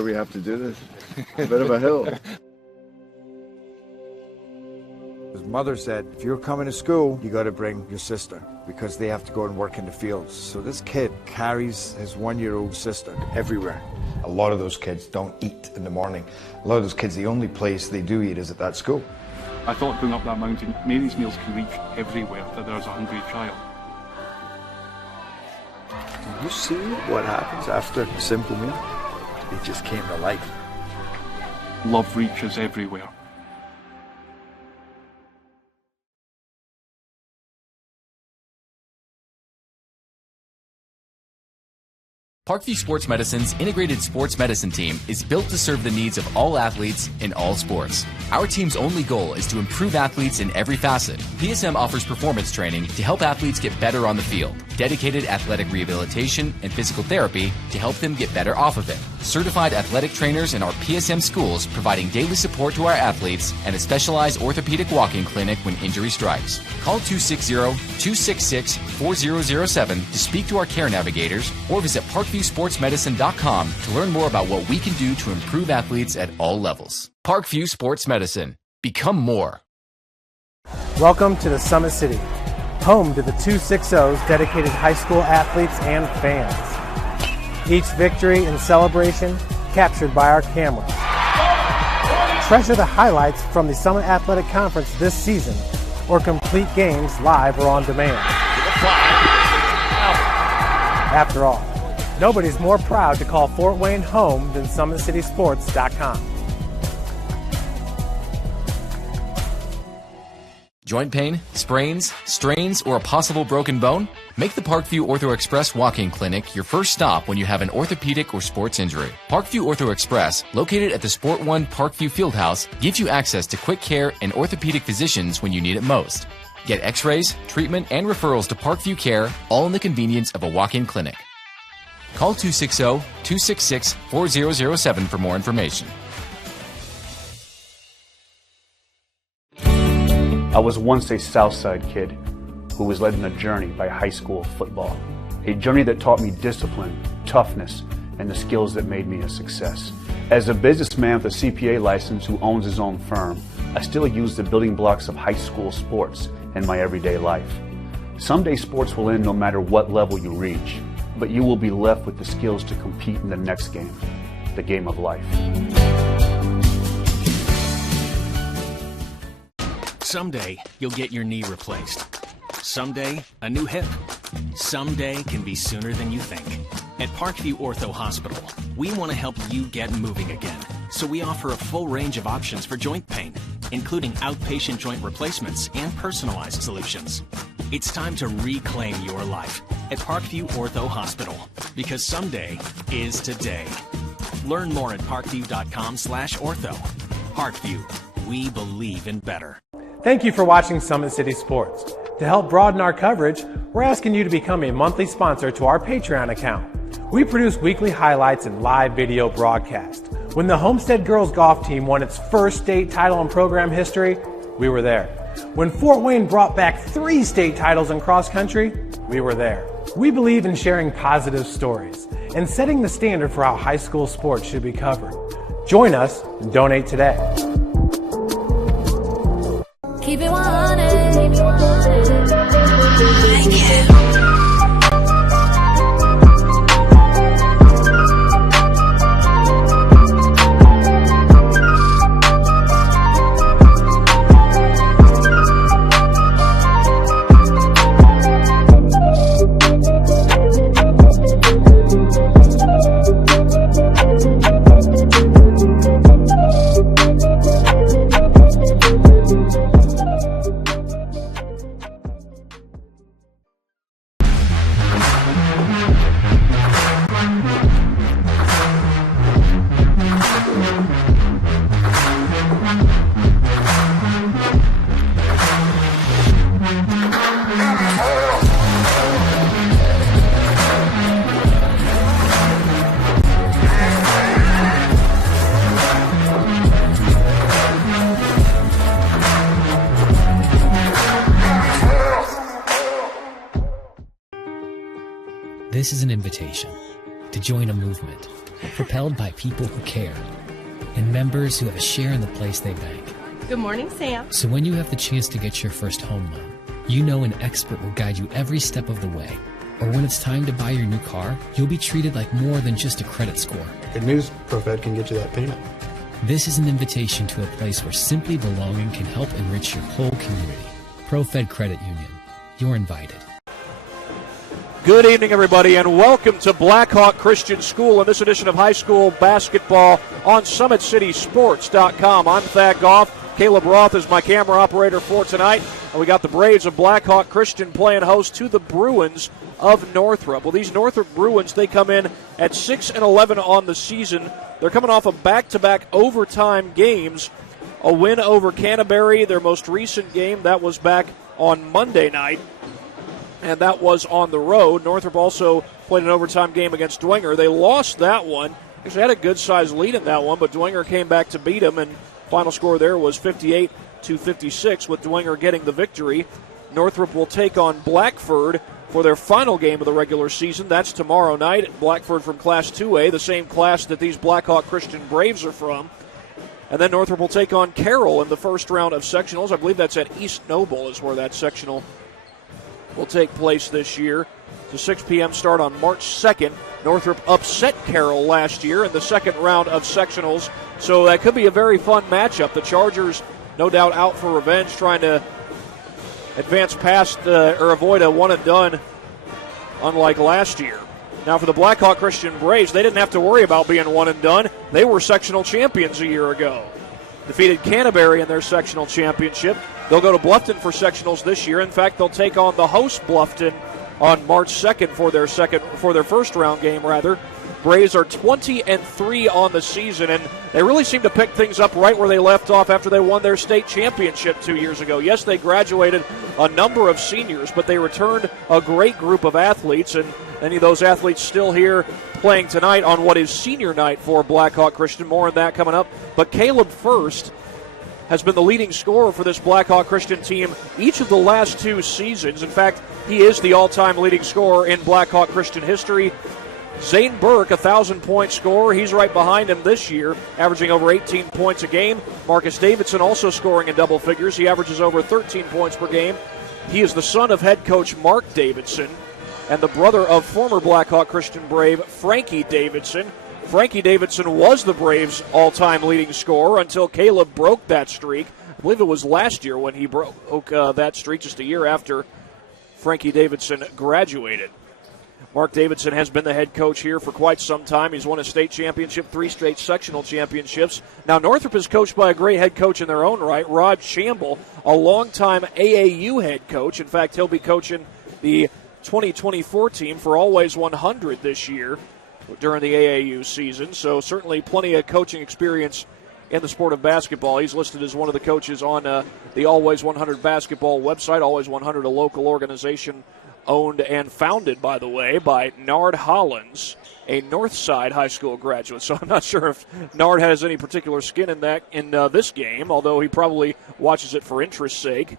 We have to do this. A bit of a hill. His mother said, if you're coming to school, you got to bring your sister because they have to go and work in the fields. So this kid carries his 1-year-old sister everywhere. A lot of those kids don't eat in the morning. A lot of those kids, the only place they do eat is at that school. I thought going up that mountain, Mary's meals can reach everywhere that there's a hungry child. Do you see what happens after a simple meal? It just came to life. Love reaches everywhere. Parkview Sports Medicine's integrated sports medicine team is built to serve the needs of all athletes in all sports. Our team's only goal is to improve athletes in every facet. PSM offers performance training to help athletes get better on the field, dedicated athletic rehabilitation and physical therapy to help them get better off of it, certified athletic trainers in our PSM schools providing daily support to our athletes, and a specialized orthopedic walk-in clinic when injury strikes. Call 260-266-4007 to speak to our care navigators or visit ParkviewSportsMedicine.com to learn more about what we can do to improve athletes at all levels. Parkview Sports Medicine. Become more. Welcome to the Summit City, home to the 260's dedicated high school athletes and fans. Each victory and celebration captured by our cameras. Treasure the highlights from the Summit Athletic Conference this season, or complete games live or on demand. After all, nobody's more proud to call Fort Wayne home than SummitCitySports.com. Joint pain, sprains, strains, or a possible broken bone? Make the Parkview Ortho Express walk-in clinic your first stop when you have an orthopedic or sports injury. Parkview Ortho Express, located at the Sport One Parkview Fieldhouse, gives you access to quick care and orthopedic physicians when you need it most. Get x-rays, treatment, and referrals to Parkview Care, all in the convenience of a walk-in clinic. Call 260-266-4007 for more information. I was once a Southside kid who was led on a journey by high school football. A journey that taught me discipline, toughness, and the skills that made me a success. As a businessman with a CPA license who owns his own firm, I still use the building blocks of high school sports in my everyday life. Someday sports will end no matter what level you reach, but you will be left with the skills to compete in the next game, the game of life. Someday, you'll get your knee replaced. Someday, a new hip. Someday can be sooner than you think. At Parkview Ortho Hospital, we want to help you get moving again. So we offer a full range of options for joint pain, including outpatient joint replacements and personalized solutions. It's time to reclaim your life at Parkview Ortho Hospital, because someday is today. Learn more at parkview.com/ortho. Parkview, we believe in better. Thank you for watching Summit City Sports. To help broaden our coverage, we're asking you to become a monthly sponsor to our Patreon account. We produce weekly highlights and live video broadcast. When the Homestead girls golf team won its first state title in program history, we were there. When Fort Wayne brought back 3 state titles in cross country, we were there. We believe in sharing positive stories and setting the standard for how high school sports should be covered. Join us and donate today. Keep it 100. This is an invitation to join a movement propelled by people who care and members who have a share in the place they bank. Good morning, Sam. So when you have the chance to get your first home loan, you know an expert will guide you every step of the way. Or when it's time to buy your new car, you'll be treated like more than just a credit score. Good news, ProFed can get you that payment. This is an invitation to a place where simply belonging can help enrich your whole community. ProFed Credit Union. You're invited. Good evening, everybody, and welcome to Blackhawk Christian School in this edition of high school basketball on SummitCitySports.com. I'm Thad Goff. Caleb Roth is my camera operator for tonight. And we got the Braves of Blackhawk Christian playing host to the Bruins of Northrop. Well, these Northrop Bruins, they come in at 6-11 on the season. They're coming off of back-to-back overtime games. A win over Canterbury, their most recent game, that was back on Monday night, and that was on the road. Northrop also played an overtime game against Dwenger. They lost that one. Actually had a good-sized lead in that one, but Dwenger came back to beat them, and final score there was 58-56, with Dwenger getting the victory. Northrop will take on Blackford for their final game of the regular season. That's tomorrow night. Blackford from Class 2A, the same class that these Blackhawk Christian Braves are from. And then Northrop will take on Carroll in the first round of sectionals. I believe that's at East Noble is where that sectional will take place this year. It's a 6 p.m. start on March 2nd. Northrop upset Carroll last year in the second round of sectionals, so that could be a very fun matchup. The Chargers, no doubt, out for revenge, trying to advance past or avoid a one-and-done unlike last year. Now for the Blackhawk Christian Braves, they didn't have to worry about being one-and-done. They were sectional champions a year ago. Defeated Canterbury in their sectional championship. They'll go to Bluffton for sectionals this year. In fact, they'll take on the host Bluffton on March 2nd for their first round game, rather. Braves are 20-3 on the season, and they really seem to pick things up right where they left off after they won their state championship 2 years ago. Yes, they graduated a number of seniors, but they returned a great group of athletes, and any of those athletes still here playing tonight on what is senior night for Blackhawk Christian. More on that coming up. But Caleb First has been the leading scorer for this Blackhawk Christian team each of the last 2 seasons. In fact, he is the all-time leading scorer in Blackhawk Christian history. Zane Burke, a 1,000-point scorer. He's right behind him this year, averaging over 18 points a game. Marcus Davidson also scoring in double figures. He averages over 13 points per game. He is the son of head coach Mark Davidson and the brother of former Blackhawk Christian Brave Frankie Davidson. Frankie Davidson was the Braves' all-time leading scorer until Caleb broke that streak. I believe it was last year when he broke that streak, just a year after Frankie Davidson graduated. Mark Davidson has been the head coach here for quite some time. He's won a state championship, 3 straight sectional championships. Now, Northrop is coached by a great head coach in their own right, Rod Shamble, a longtime AAU head coach. In fact, he'll be coaching the 2024 team for Always 100 this year during the AAU season. So certainly plenty of coaching experience in the sport of basketball. He's listed as one of the coaches on the Always 100 basketball website. Always 100, a local organization owned and founded, by the way, by Nard Hollins, a Northside High School graduate. So I'm not sure if Nard has any particular skin in this game, although he probably watches it for interest's sake.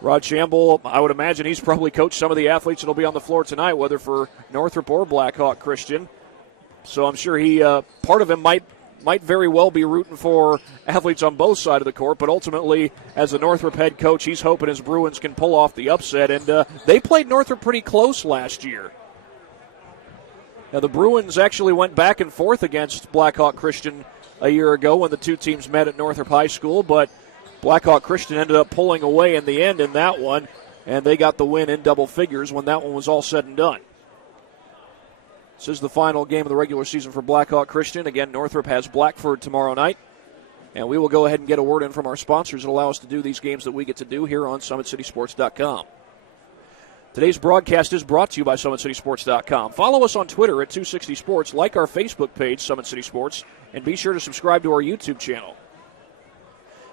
Rod Shamble, I would imagine he's probably coached some of the athletes that will be on the floor tonight, whether for Northrop or Blackhawk Christian. So I'm sure he, part of him might very well be rooting for athletes on both sides of the court, but ultimately, as the Northrop head coach, he's hoping his Bruins can pull off the upset, and they played Northrop pretty close last year. Now, the Bruins actually went back and forth against Blackhawk Christian a year ago when the two teams met at Northrop High School, but Blackhawk Christian ended up pulling away in the end in that one, and they got the win in double figures when that one was all said and done. This is the final game of the regular season for Blackhawk Christian. Again, Northrop has Blackford tomorrow night. And we will go ahead and get a word in from our sponsors that allow us to do these games that we get to do here on SummitCitySports.com. Today's broadcast is brought to you by SummitCitySports.com. Follow us on Twitter at 260sports, like our Facebook page, Summit City Sports, and be sure to subscribe to our YouTube channel.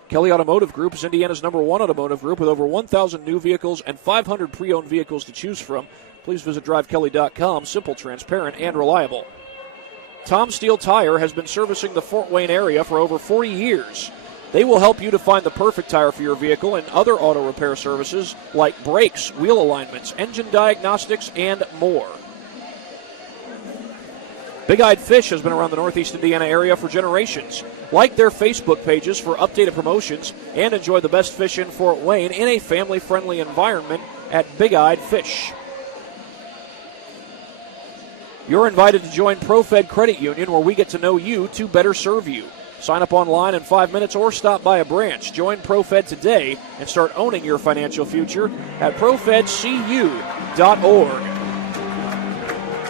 Kelly Automotive Group is Indiana's #1 automotive group with over 1,000 new vehicles and 500 pre-owned vehicles to choose from. Please visit DriveKelly.com. Simple, transparent, and reliable. Tom Steel Tire has been servicing the Fort Wayne area for over 40 years. They will help you to find the perfect tire for your vehicle and other auto repair services like brakes, wheel alignments, engine diagnostics, and more. Big-Eyed Fish has been around the Northeast Indiana area for generations. Like their Facebook pages for updated promotions and enjoy the best fish in Fort Wayne in a family-friendly environment at Big-Eyed Fish. You're invited to join ProFed Credit Union, where we get to know you to better serve you. Sign up online in 5 minutes or stop by a branch. Join ProFed today and start owning your financial future at profedcu.org.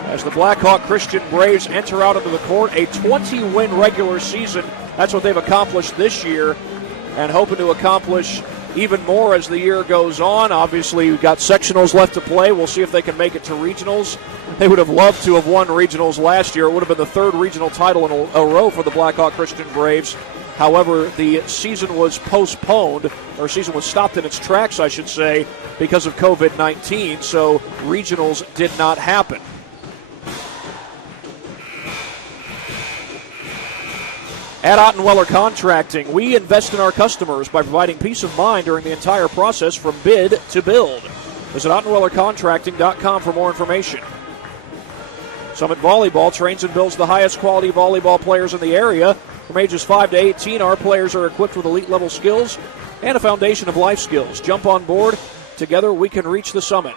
As the Blackhawk Christian Braves enter out into the court, a 20-win regular season. That's what they've accomplished this year, and hoping to accomplish even more as the year goes on. Obviously, we've got sectionals left to play. We'll see if they can make it to regionals. They would have loved to have won regionals last year. It would have been the third regional title in a row for the Blackhawk Christian Braves. However, the season was postponed, or season was stopped in its tracks, I should say, because of COVID-19, so regionals did not happen. At Ottenweller Contracting, we invest in our customers by providing peace of mind during the entire process from bid to build. Visit OttenwellerContracting.com for more information. Summit Volleyball trains and builds the highest quality volleyball players in the area. From ages 5 to 18, our players are equipped with elite-level skills and a foundation of life skills. Jump on board. Together, we can reach the summit.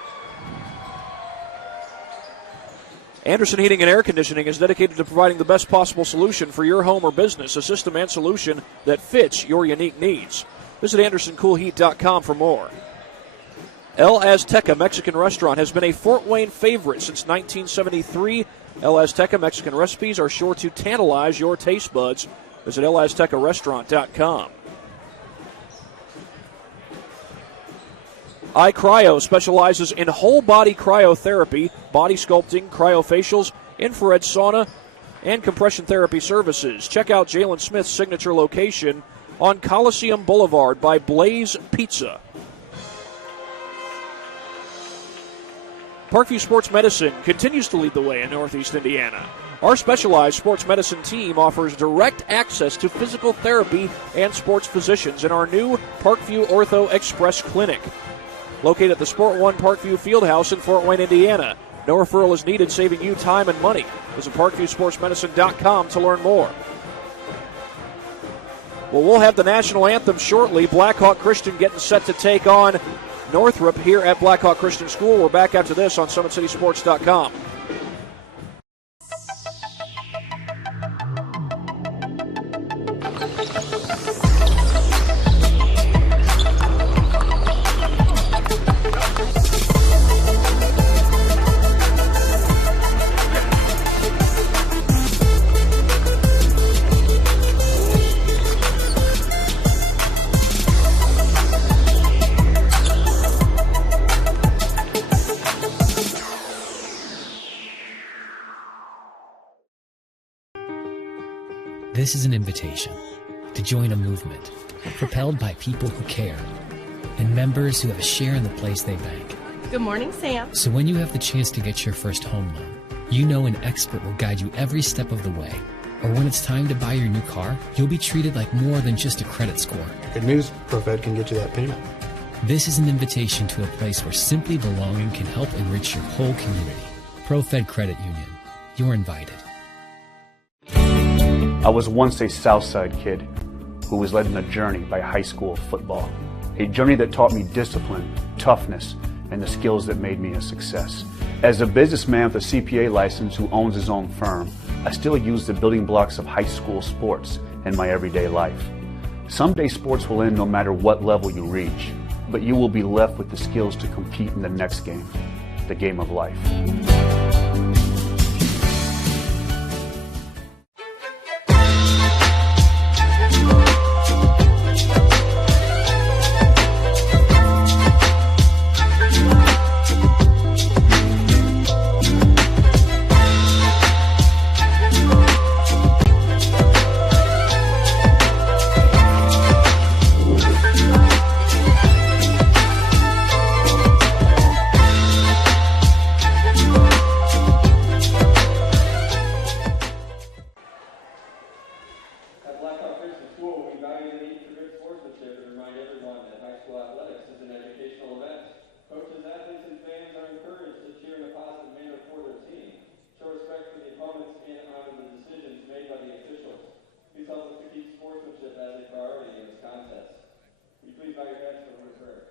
Anderson Heating and Air Conditioning is dedicated to providing the best possible solution for your home or business, a system and solution that fits your unique needs. Visit AndersonCoolHeat.com for more. El Azteca Mexican Restaurant has been a Fort Wayne favorite since 1973. El Azteca Mexican recipes are sure to tantalize your taste buds. Visit elaztecarestaurant.com. iCryo specializes in whole-body cryotherapy, body sculpting, cryofacials, infrared sauna, and compression therapy services. Check out Jalen Smith's signature location on Coliseum Boulevard by Blaze Pizza. Parkview Sports Medicine continues to lead the way in Northeast Indiana. Our specialized sports medicine team offers direct access to physical therapy and sports physicians in our new Parkview Ortho Express Clinic. Located at the Sport One Parkview Fieldhouse in Fort Wayne, Indiana. No referral is needed, saving you time and money. Visit ParkviewSportsMedicine.com to learn more. Well, we'll have the national anthem shortly. Blackhawk Christian getting set to take on Northrop here at Blackhawk Christian School. We're back after this on SummitCitySports.com. This is an invitation to join a movement propelled by people who care and members who have a share in the place they bank. Good morning, Sam. So when you have the chance to get your first home loan, you know an expert will guide you every step of the way. Or when it's time to buy your new car, you'll be treated like more than just a credit score. Good news, ProFed can get you that payment. This is an invitation to a place where simply belonging can help enrich your whole community. ProFed Credit Union. You're invited. I was once a Southside kid who was led on a journey by high school football. A journey that taught me discipline, toughness, and the skills that made me a success. As a businessman with a CPA license who owns his own firm, I still use the building blocks of high school sports in my everyday life. Someday sports will end no matter what level you reach, but you will be left with the skills to compete in the next game, the game of life. Coaches, athletes, and fans are encouraged to cheer in a positive manner for their team. Show show respect for the opponents and honor the decisions made by the officials. Please help us to keep sportsmanship as a priority in this contest. Will you please bow your heads for a word of prayer?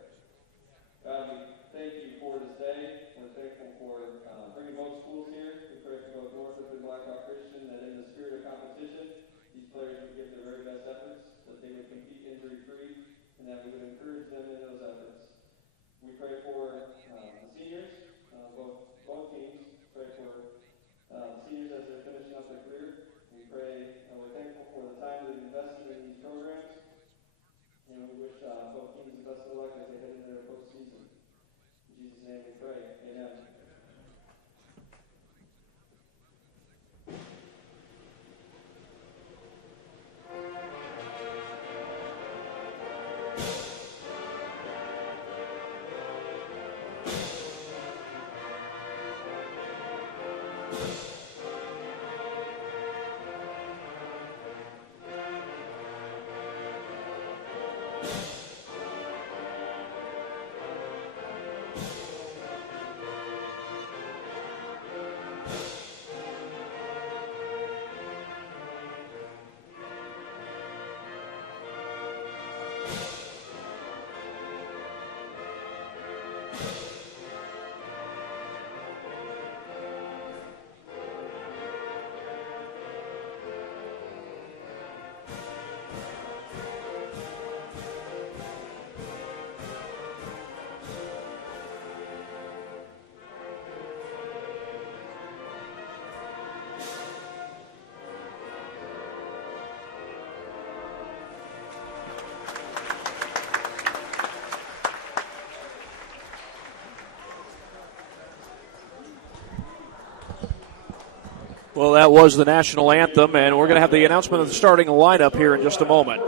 God, we thank you for this day. We're thankful for bringing both schools here. We pray for both Northrop and Blackhawk Christian that in the spirit of competition, these players would give their very best efforts, that they would compete injury-free, and that we would encourage them in those efforts. We pray for the seniors, both teams. Pray for seniors as they're finishing up their career. We pray and we're thankful for the time they've invested in these programs. And we wish both teams the best of luck as they head into their postseason. In Jesus' name we pray. Amen. Well, that was the national anthem, and we're going to have the announcement of the starting lineup here in just a moment.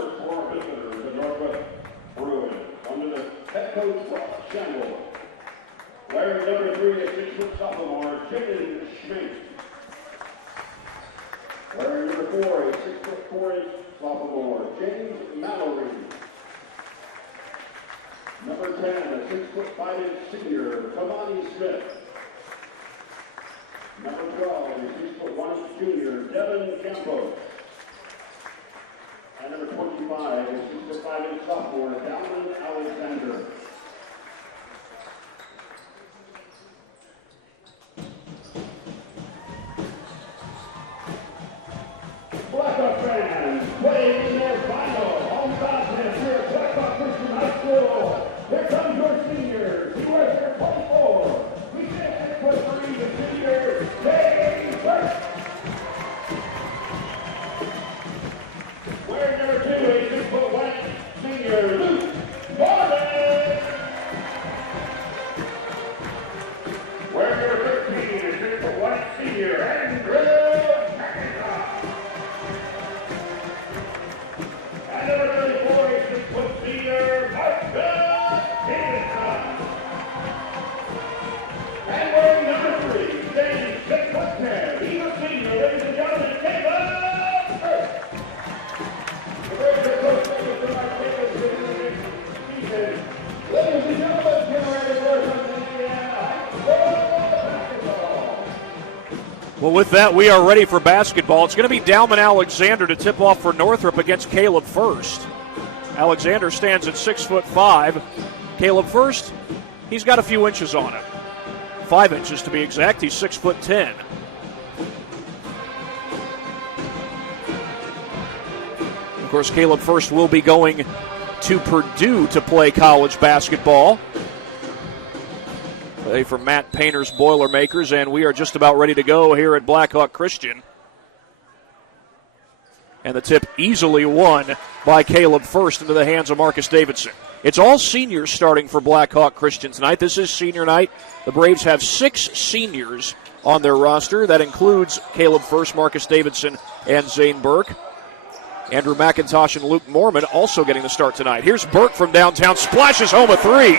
Wearing number 3, a 6-foot sophomore, Jaden Schmink. Wearing number 4, a 6-foot 4-inch sophomore, James Mallory. Number 10, a 6-foot 5-inch senior, Mahoney Smith. Number 12, a 6-foot 1-inch junior, Devin Campos. And number 25, a 6-foot 5-inch sophomore, Dalvin Alexander. Blackhawk fans, playing in their final home contest here at Blackhawk Christian High School. Here comes your seniors. He wears their 24. We say 6'3", the senior, Dave Burke. Wearing number 2, a 6'1" senior, Luke Morgan. Wearing number 13, a 6'1" senior, Andrew. And number 34, a 6-foot senior, Marcus Davidson. And wearing number 3, staying 6'10", he's a senior, ladies and gentlemen, Caleb Burke. The Braves are close second to our Caleb season. Ladies and gentlemen, get ready for something Indiana High School basketball. Well, with that, we are ready for basketball. It's going to be Dalvin Alexander to tip off for Northrop against Caleb First. Alexander stands at 6'5". Caleb First, he's got a few inches on him. 5 inches to be exact. He's 6'10". Of course, Caleb First will be going to Purdue to play college basketball. Play for Matt Painter's Boilermakers, and we are just about ready to go here at Blackhawk Christian. And the tip easily won by Caleb First into the hands of Marcus Davidson. It's all seniors starting for Blackhawk Christian tonight. This is senior night. The Braves have 6 seniors on their roster. That includes Caleb First, Marcus Davidson, and Zane Burke. Andrew McIntosh and Luke Mormon also getting the start tonight. Here's Burke from downtown, splashes home a 3.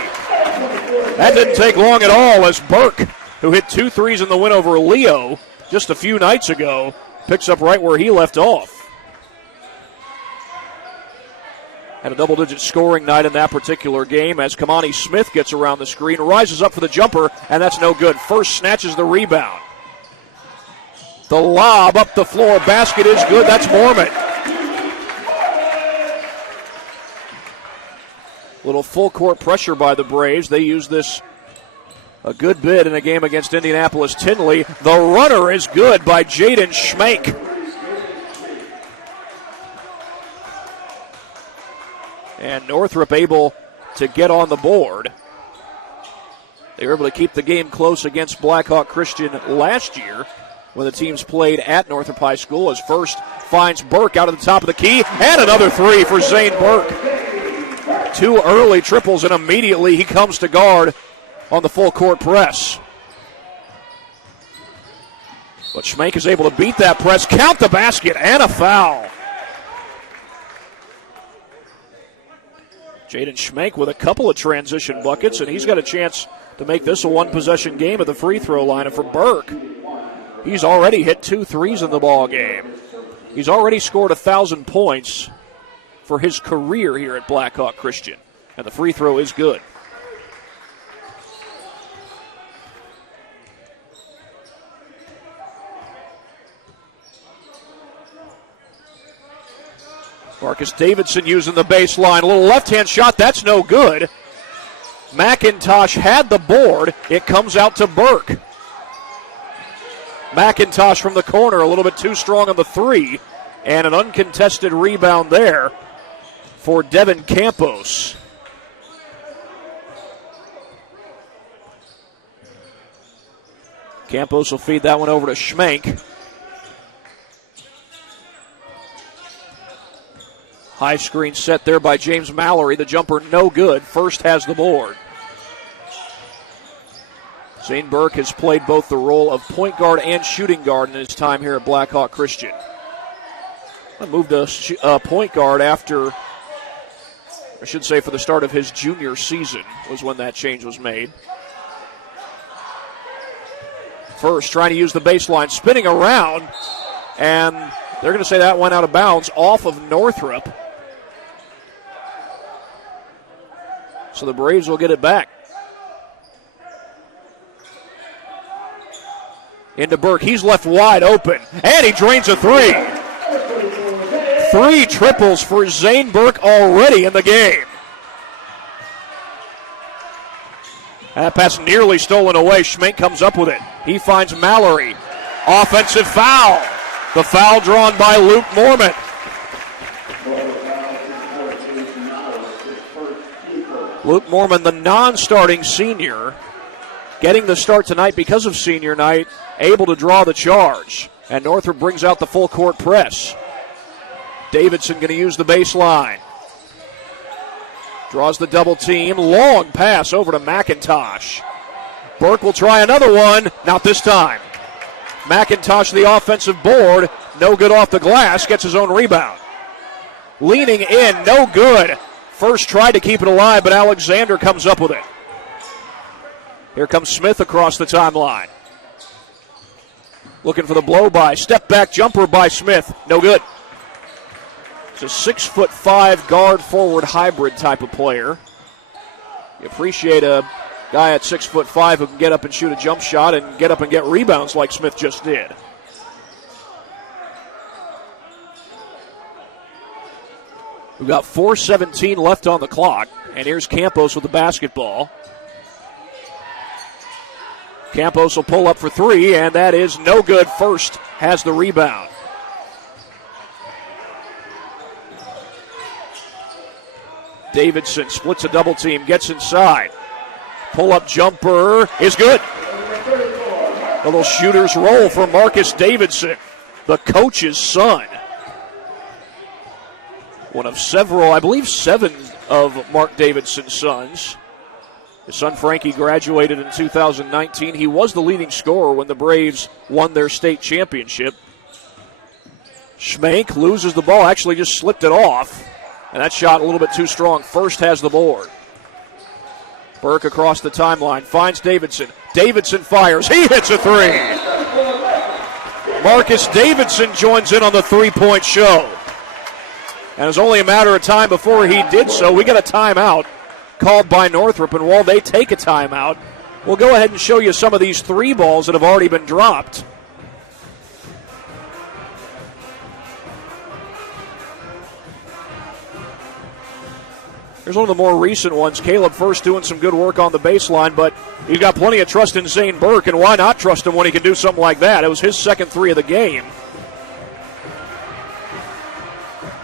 That didn't take long at all as Burke, who hit 2 threes in the win over Leo just a few nights ago, picks up right where he left off. Had a double-digit scoring night in that particular game as Kamani Smith gets around the screen, rises up for the jumper, and that's no good. First snatches the rebound. The lob up the floor. Basket is good. That's Mormon. Little full court pressure by the Braves. They use this a good bit in a game against Indianapolis Tinley. The runner is good by Jaden Schmank. And Northrop able to get on the board. They were able to keep the game close against Blackhawk Christian last year when the teams played at Northrop High School. As first finds Burke out of the top of the key, and another three for Zane Burke. 2 early triples, and immediately he comes to guard on the full court press. But Schmank is able to beat that press, count the basket, and a foul. Jaden Schmank with a couple of transition buckets, and he's got a chance to make this a one-possession game at the free throw line. And for Burke, he's already hit 2 threes in the ball game. He's already scored 1,000 points for his career here at Blackhawk Christian, and the free throw is good. Marcus Davidson using the baseline. A little left-hand shot. That's no good. McIntosh had the board. It comes out to Burke. McIntosh from the corner, a little bit too strong on the three. And an uncontested rebound there for Devin Campos. Campos will feed that one over to Schmank. High screen set there by James Mallory. The jumper no good. First has the board. Zane Burke has played both the role of point guard and shooting guard in his time here at Blackhawk Christian. I moved to point guard after, I should say for the start of his junior season was when that change was made. First trying to use the baseline, spinning around, and they're going to say that went out of bounds off of Northrop. So the Braves will get it back. Into Burke. He's left wide open. And he drains a three. 3 triples for Zane Burke already in the game. That pass nearly stolen away. Schmank comes up with it. He finds Mallory. Offensive foul. The foul drawn by Luke Mormon. Luke Mormon, the non-starting senior, getting the start tonight because of senior night, able to draw the charge. And Northrop brings out the full court press. Davidson going to use the baseline. Draws the double team. Long pass over to McIntosh. Burke will try another one. Not this time. McIntosh, the offensive board. No good off the glass. Gets his own rebound. Leaning in. No good. First tried to keep it alive, but Alexander comes up with it. Here comes Smith across the timeline. Looking for the blow-by. Step-back jumper by Smith. No good. It's a 6'5" guard-forward hybrid type of player. You appreciate a guy at 6'5" who can get up and shoot a jump shot and get up and get rebounds like Smith just did. We've got 4:17 left on the clock, and here's Campos with the basketball. Campos will pull up for 3, and that is no good. First has the rebound. Davidson splits a double team, gets inside. Pull-up jumper is good. A little shooter's roll for Marcus Davidson, the coach's son. One of several, I believe 7 of Mark Davidson's sons. His son Frankie graduated in 2019. He was the leading scorer when the Braves won their state championship. Schmank loses the ball, actually just slipped it off. And that shot a little bit too strong. First has the board. Burke across the timeline, finds Davidson. Davidson fires, he hits a 3. Marcus Davidson joins in on the three-point show. And it was only a matter of time before he did so. We got a timeout called by Northrop, and while they take a timeout, we'll go ahead and show you some of these 3 balls that have already been dropped. Here's one of the more recent ones. Caleb First doing some good work on the baseline, but he's got plenty of trust in Zane Burke, and why not trust him when he can do something like that? It was his second three of the game.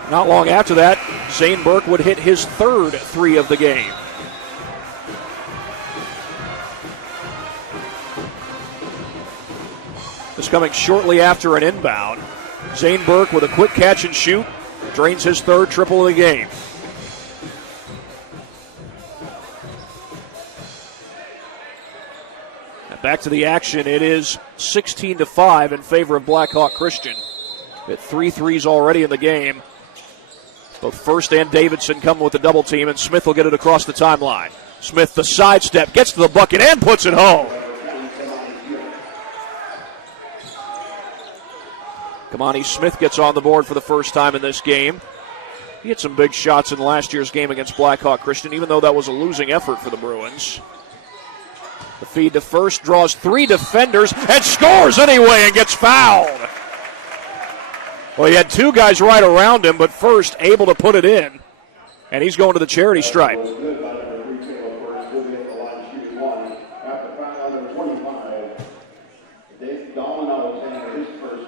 Not long after that, Zane Burke would hit his third three of the game. This coming shortly after an inbound. Zane Burke with a quick catch and shoot, drains his third triple of the game. Back to the action. It is 16-5 in favor of Blackhawk Christian. Hit 3 threes already in the game. Both First and Davidson come with the double team, and Smith will get it across the timeline. Smith, the sidestep, gets to the bucket and puts it home. Kamani Smith gets on the board for the first time in this game. He had some big shots in last year's game against Blackhawk Christian, even though that was a losing effort for the Bruins. The feed to First, draws 3 defenders, and scores anyway and gets fouled. Well, he had 2 guys right around him, but First able to put it in, and he's going to the charity stripe.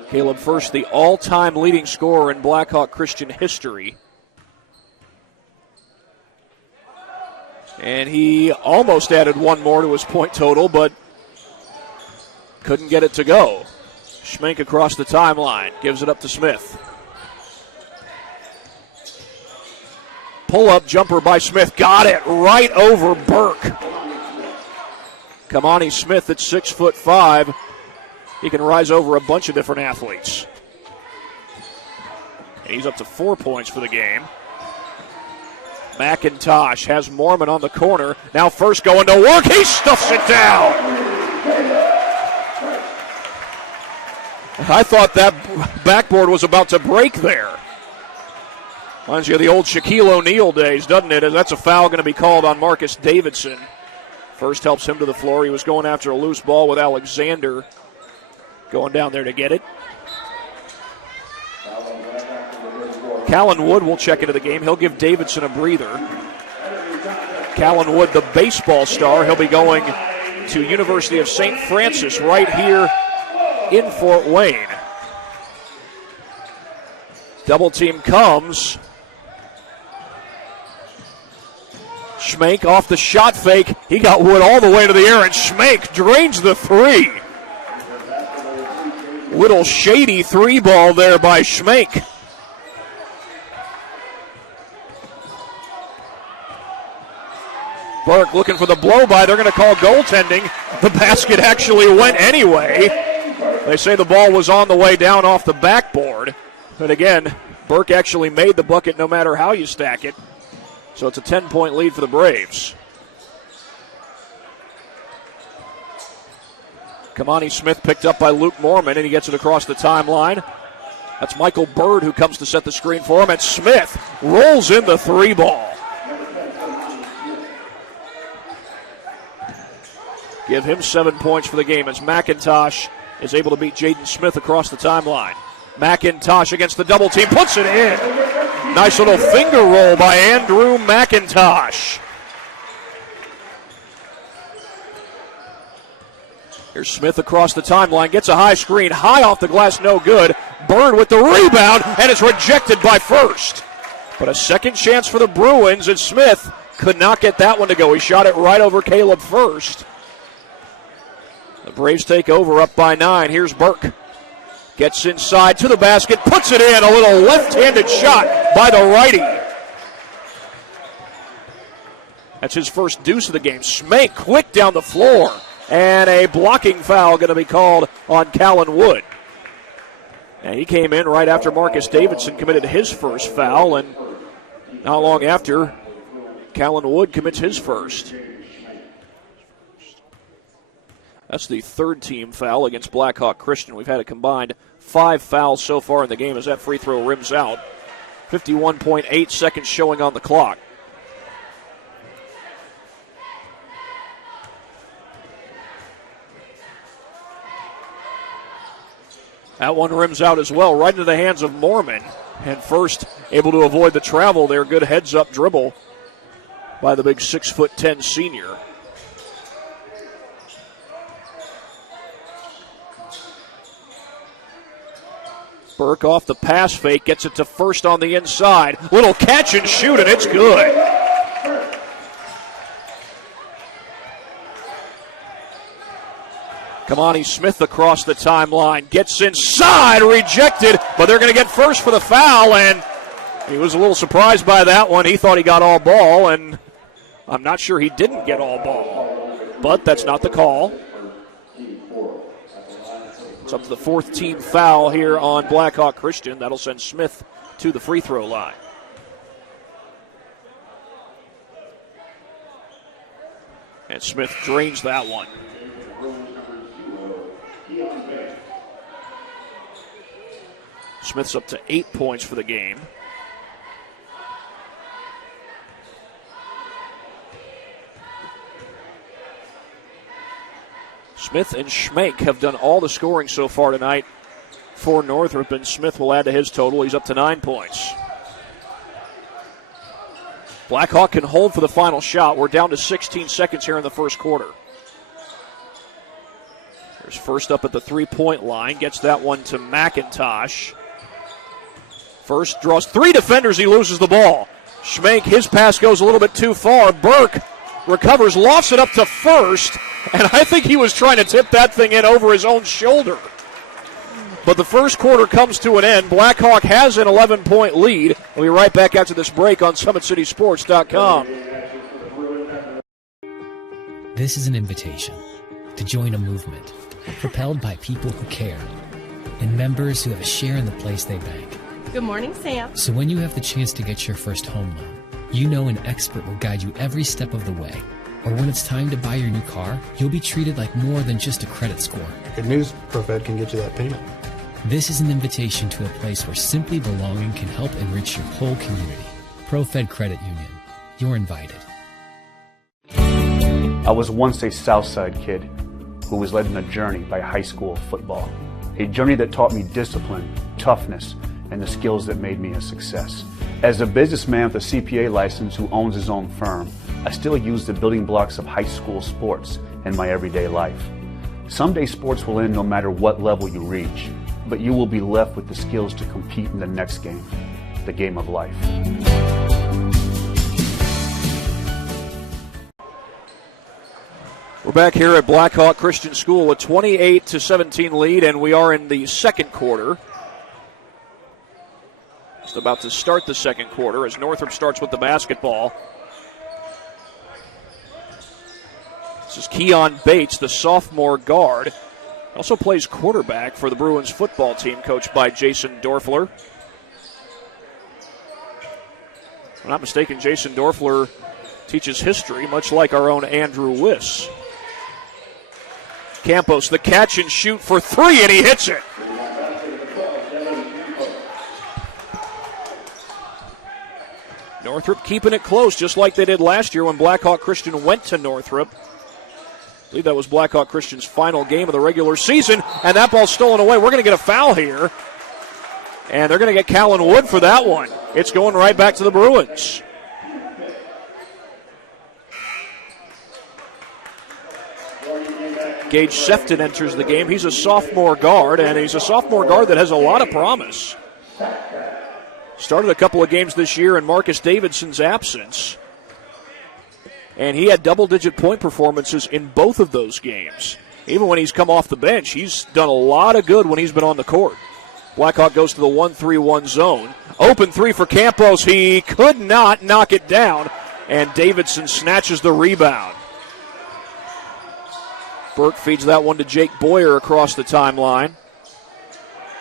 Caleb First, the all-time leading scorer in Blackhawk Christian history. And he almost added 1 more to his point total, but couldn't get it to go. Schmenk across the timeline, gives it up to Smith. Pull-up jumper by Smith, got it right over Burke. Kamani Smith at 6'5". He can rise over a bunch of different athletes. And he's up to 4 points for the game. McIntosh has Mormon on the corner. Now First going to work. He stuffs it down. I thought that backboard was about to break there. Reminds you of the old Shaquille O'Neal days, doesn't it? As that's a foul going to be called on Marcus Davidson. First helps him to the floor. He was going after a loose ball with Alexander going down there to get it. Callan Wood will check into the game. He'll give Davidson a breather. Callan Wood, the baseball star, he'll be going to University of St. Francis right here in Fort Wayne. Double team comes. Schmenk off the shot fake. He got Wood all the way to the air, and Schmenk drains the 3. Little shady 3 ball there by Schmenk. Burke looking for the blow-by. They're going to call goaltending. The basket actually went anyway. They say the ball was on the way down off the backboard. But again, Burke actually made the bucket no matter how you stack it. So it's a 10-point lead for the Braves. Kamani Smith picked up by Luke Mormon, and he gets it across the timeline. That's Michael Bird who comes to set the screen for him, and Smith rolls in the 3 ball. Give him 7 points for the game as McIntosh is able to beat Jaden Smith across the timeline. McIntosh against the double team, puts it in. Nice little finger roll by Andrew McIntosh. Here's Smith across the timeline, gets a high screen, high off the glass, no good. Bird with the rebound, and it's rejected by First. But a second chance for the Bruins, and Smith could not get that one to go. He shot it right over Caleb First. The Braves take over up by 9. Here's Burke. Gets inside to the basket, puts it in. A little left-handed shot by the righty. That's his first deuce of the game. Schmenk quick down the floor. And a blocking foul going to be called on Callan Wood. And he came in right after Marcus Davidson committed his first foul. And not long after, Callan Wood commits his first. That's the 3rd team foul against Blackhawk Christian. We've had a combined 5 fouls so far in the game as that free throw rims out. 51.8 seconds showing on the clock. That one rims out as well, right into the hands of Mormon. And First able to avoid the travel there. Good heads-up dribble by the big 6'10" senior. Burke off the pass fake, gets it to first on the inside. Little catch and shoot, and it's good. Kamani Smith across the timeline, gets inside, rejected, but they're going to get first for the foul, and he was a little surprised by that one. He thought he got all ball, and I'm not sure he didn't get all ball, but that's not the call. It's up to the fourth team foul here on Blackhawk Christian. That'll send Smith to the free throw line. And Smith drains that one. Smith's up to 8 points for the game. Smith and Schmeck have done all the scoring so far tonight for Northrop, and Smith will add to his total. He's up to 9 points. Blackhawk can hold for the final shot. We're down to 16 seconds here in the first quarter. There's first up at the three-point line. Gets that one to McIntosh. First draws three defenders. He loses the ball. Schmeck, his pass goes a little bit too far. Burke recovers, lofts it up to first, and I think he was trying to tip that thing in over his own shoulder. But the first quarter comes to an end. Blackhawk has an 11-point lead. We'll be right back after this break on SummitCitySports.com. This is an invitation to join a movement propelled by people who care and members who have a share in the place they bank. Good morning, Sam. So when you have the chance to get your first home loan, you know an expert will guide you every step of the way. Or when it's time to buy your new car, you'll be treated like more than just a credit score. Good news, ProFed can get you that payment. This is an invitation to a place where simply belonging can help enrich your whole community. ProFed Credit Union. You're invited. I was once a Southside kid who was led on a journey by high school football. A journey that taught me discipline, toughness, and the skills that made me a success. As a businessman with a CPA license who owns his own firm, I still use the building blocks of high school sports in my everyday life. Someday sports will end no matter what level you reach, but you will be left with the skills to compete in the next game, the game of life. We're back here at Blackhawk Christian School, a 28-17 lead, and we are in the second quarter. Just about to start the second quarter as Northrop starts with the basketball. This is Keon Bates, the sophomore guard. Also plays quarterback for the Bruins football team, coached by Jason Dorfler. If I'm not mistaken, Jason Dorfler teaches history, much like our own Andrew Wiss. Campos, the catch and shoot for three, and he hits it. Northrop keeping it close, just like they did last year when Blackhawk Christian went to Northrop. I believe that was Blackhawk Christian's final game of the regular season, and that ball's stolen away. We're going to get a foul here, and they're going to get Callan Wood for that one. It's going right back to the Bruins. Gage Sefton enters the game. He's a sophomore guard, and he's a sophomore guard that has a lot of promise. Started a couple of games this year in Marcus Davidson's absence, and he had double-digit point performances in both of those games. Even when he's come off the bench, he's done a lot of good when he's been on the court. Blackhawk goes to the 1-3-1 zone. Open three for Campos. He could not knock it down, and Davidson snatches the rebound. Burke feeds that one to Jake Boyer across the timeline.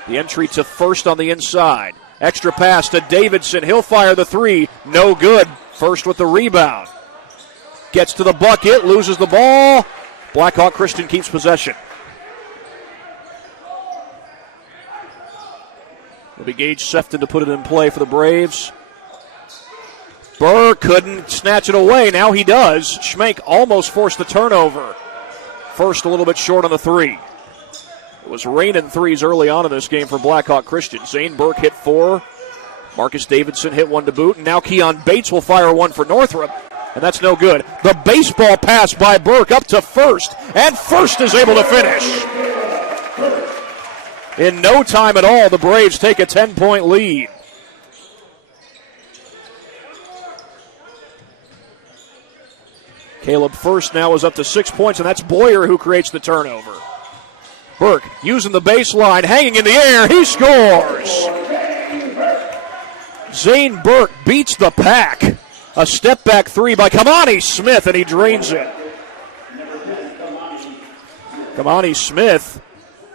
The entry to first on the inside. Extra pass to Davidson. He'll fire the three. No good. First with the rebound. Gets to the bucket. Loses the ball. Blackhawk Christian keeps possession. It'll be Gage Sefton to put it in play for the Braves. Burke couldn't snatch it away. Now he does. Schmeck almost forced the turnover. First a little bit short on the three. It was raining threes early on in this game for Blackhawk Christian. Zane Burke hit four. Marcus Davidson hit one to boot. And now Keon Bates will fire one for Northrop. and that's no good. The baseball pass by Burke up to first, and first is able to finish. In no time at all, the Braves take a 10-point lead. Caleb First now is up to 6 points, and that's Boyer who creates the turnover. Burke using the baseline, hanging in the air, he scores! Zane Burke beats the pack. A step-back three by Kamani Smith, and he drains it. Kamani Smith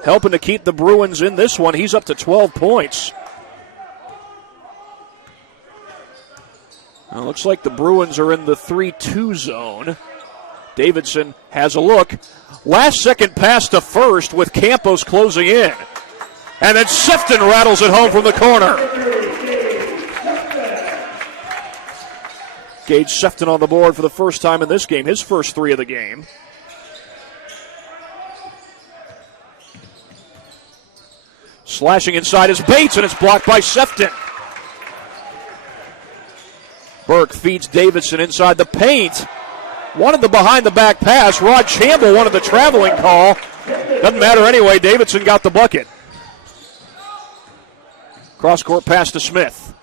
helping to keep the Bruins in this one. He's up to 12 points. Now, looks like the Bruins are in the 3-2 zone. Davidson has a look. Last second pass to first with Campos closing in. And then Sefton rattles it home from the corner. Gage Sefton on the board for the first time in this game, his first three of the game. Slashing inside is Bates, and it's blocked by Sefton. Burke feeds Davidson inside the paint. Wanted the behind-the-back pass. Rod Chamble wanted the traveling call. Doesn't matter anyway. Davidson got the bucket. Cross-court pass to Smith.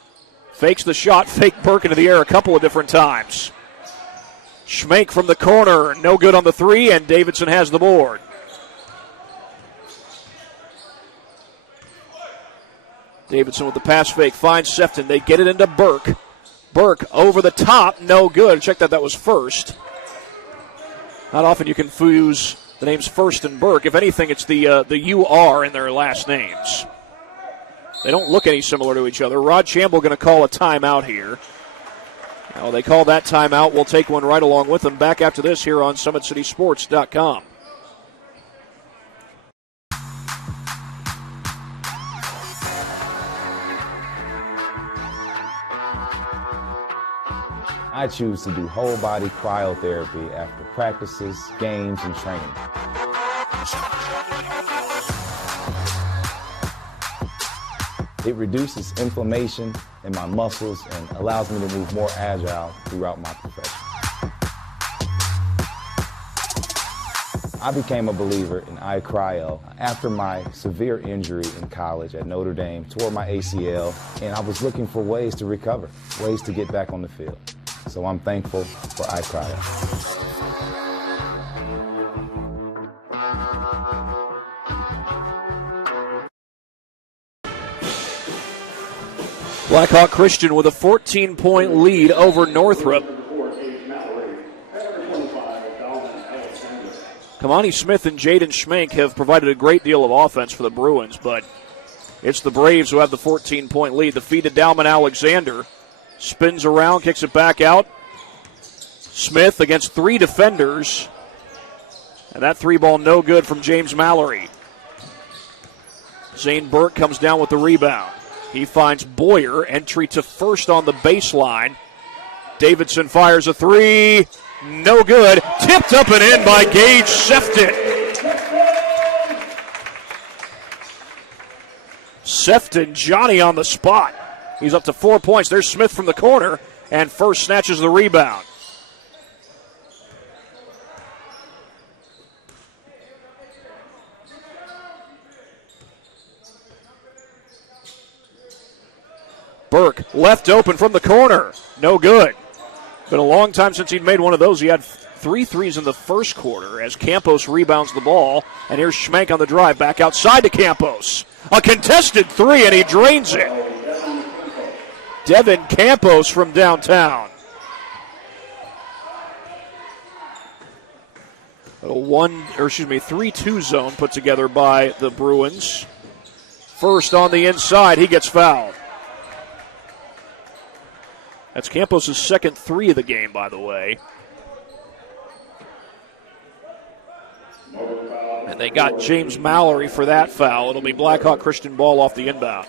Fakes the shot. Fake Burke into the air a couple of different times. Schmenk from the corner. No good on the three, and Davidson has the board. Davidson with the pass fake finds Sefton. They get it into Burke. Burke over the top, no good. Check that was First. Not often you confuse the names First and Burke. If anything, it's the UR in their last names. They don't look any similar to each other. Rod Chamble going to call a timeout here. Now they call that timeout. We'll take one right along with them. Back after this here on SummitCitySports.com. I choose to do whole body cryotherapy after practices, games, and training. It reduces inflammation in my muscles and allows me to move more agile throughout my profession. I became a believer in iCryo after my severe injury in college at Notre Dame, tore my ACL, and I was looking for ways to recover, ways to get back on the field. So I'm thankful for iCryo. Blackhawk Christian with a 14-point lead over Northrop. Kamani Smith and Jaden Schmenk have provided a great deal of offense for the Bruins, but it's the Braves who have the 14-point lead. The feed to Dalman Alexander. Spins around, kicks it back out. Smith against three defenders. And that three ball no good from James Mallory. Zane Burke comes down with the rebound. He finds Boyer, entry to First on the baseline. Davidson fires a three. No good. Tipped up and in by Gage Sefton. Sefton, Johnny on the spot. He's up to 4 points. There's Smith from the corner, and First snatches the rebound. Burke left open from the corner. No good. Been a long time since he'd made one of those. He had 3 threes in the first quarter as Campos rebounds the ball. And here's Schmenk on the drive. Back outside to Campos. A contested three, and he drains it. Devin Campos from downtown. A 3-2 zone put together by the Bruins. First on the inside, he gets fouled. That's Campos' second three of the game, by the way. And they got James Mallory for that foul. It'll be Blackhawk Christian ball off the inbound.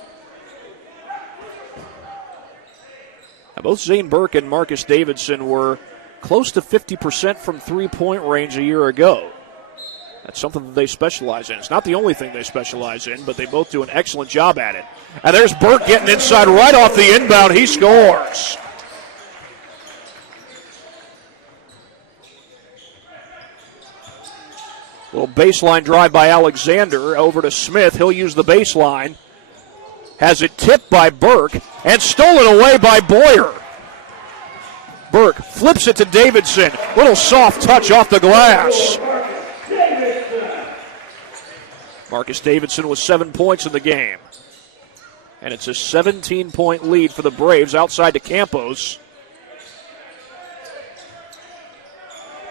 Now, both Zane Burke and Marcus Davidson were close to 50% from three-point range a year ago. That's something that they specialize in. It's not the only thing they specialize in, but they both do an excellent job at it. And there's Burke getting inside right off the inbound. He scores. Little baseline drive by Alexander over to Smith. He'll use the baseline. Has it tipped by Burke and stolen away by Boyer. Burke flips it to Davidson. Little soft touch off the glass. Marcus Davidson with 7 points in the game. And it's a 17-point lead for the Braves outside to Campos.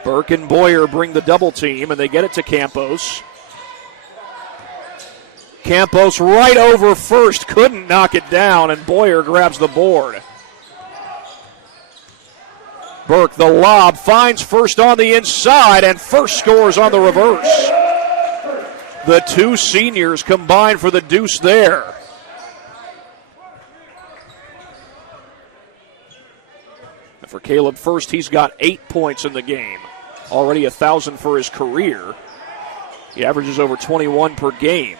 Burke and Boyer bring the double team, and they get it to Campos. Campos right over first, couldn't knock it down, and Boyer grabs the board. Burke, the lob, finds first on the inside, and first scores on the reverse. The two seniors combine for the deuce there. And for Caleb First, he's got 8 points in the game. Already 1,000 for his career. He averages over 21 per game.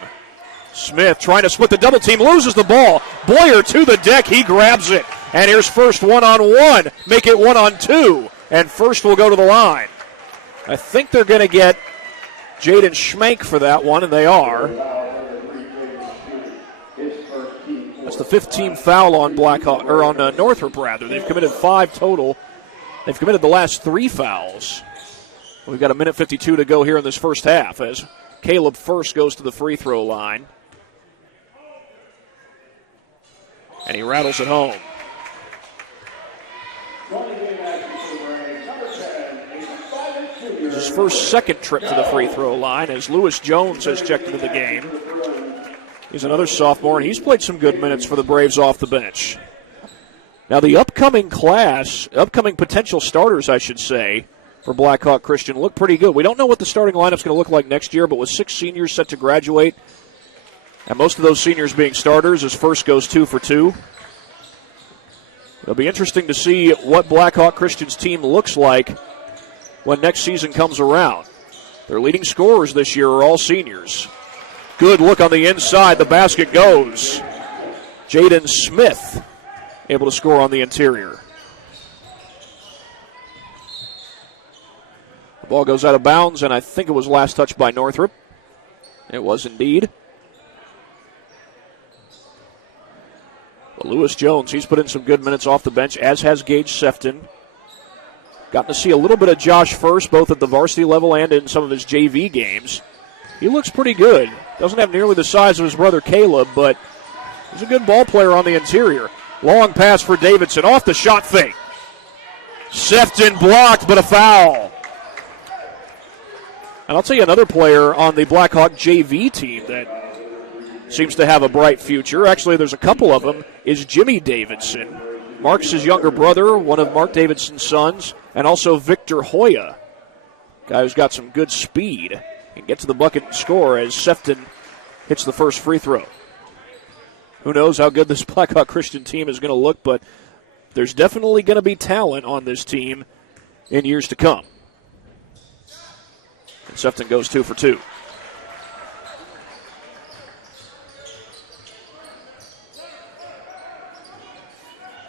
Smith trying to split the double team, loses the ball. Boyer to the deck, he grabs it. And here's First one-on-one. Make it 1-on-2. And First will go to the line. I think they're going to get Jaden Schmank for that one, and they are. That's the 15th foul on Blackhawk, or on Northrop rather. They've committed 5 total. They've committed the last 3 fouls. We've got 1:52 to go here in this first half as Caleb First goes to the free throw line. And he rattles it home. His first second trip to the free throw line as Lewis Jones has checked into the game. He's another sophomore, and he's played some good minutes for the Braves off the bench. Now the upcoming potential starters, I should say, for Blackhawk Christian look pretty good. We don't know what the starting lineup's going to look like next year, but with 6 seniors set to graduate, and most of those seniors being starters, as First goes 2 for 2. It'll be interesting to see what Blackhawk Christian's team looks like when next season comes around. Their leading scorers this year are all seniors. Good look on the inside. The basket goes. Jaden Smith able to score on the interior. The ball goes out of bounds, and I think it was last touched by Northrop. It was indeed. But Lewis Jones, he's put in some good minutes off the bench, as has Gage Sefton. Gotten to see a little bit of Josh First, both at the varsity level and in some of his JV games. He looks pretty good. Doesn't have nearly the size of his brother Caleb, but he's a good ball player on the interior. Long pass for Davidson, off the shot fake. Sefton blocked, but a foul. And I'll tell you another player on the Blackhawk JV team that seems to have a bright future. Actually, there's a couple of them, is Jimmy Davidson. Mark's his younger brother, one of Mark Davidson's sons, and also Victor Hoya, guy who's got some good speed. And get to the bucket and score as Sefton hits the first free throw. Who knows how good this Blackhawk Christian team is going to look, but there's definitely going to be talent on this team in years to come. And Sefton goes 2 for 2.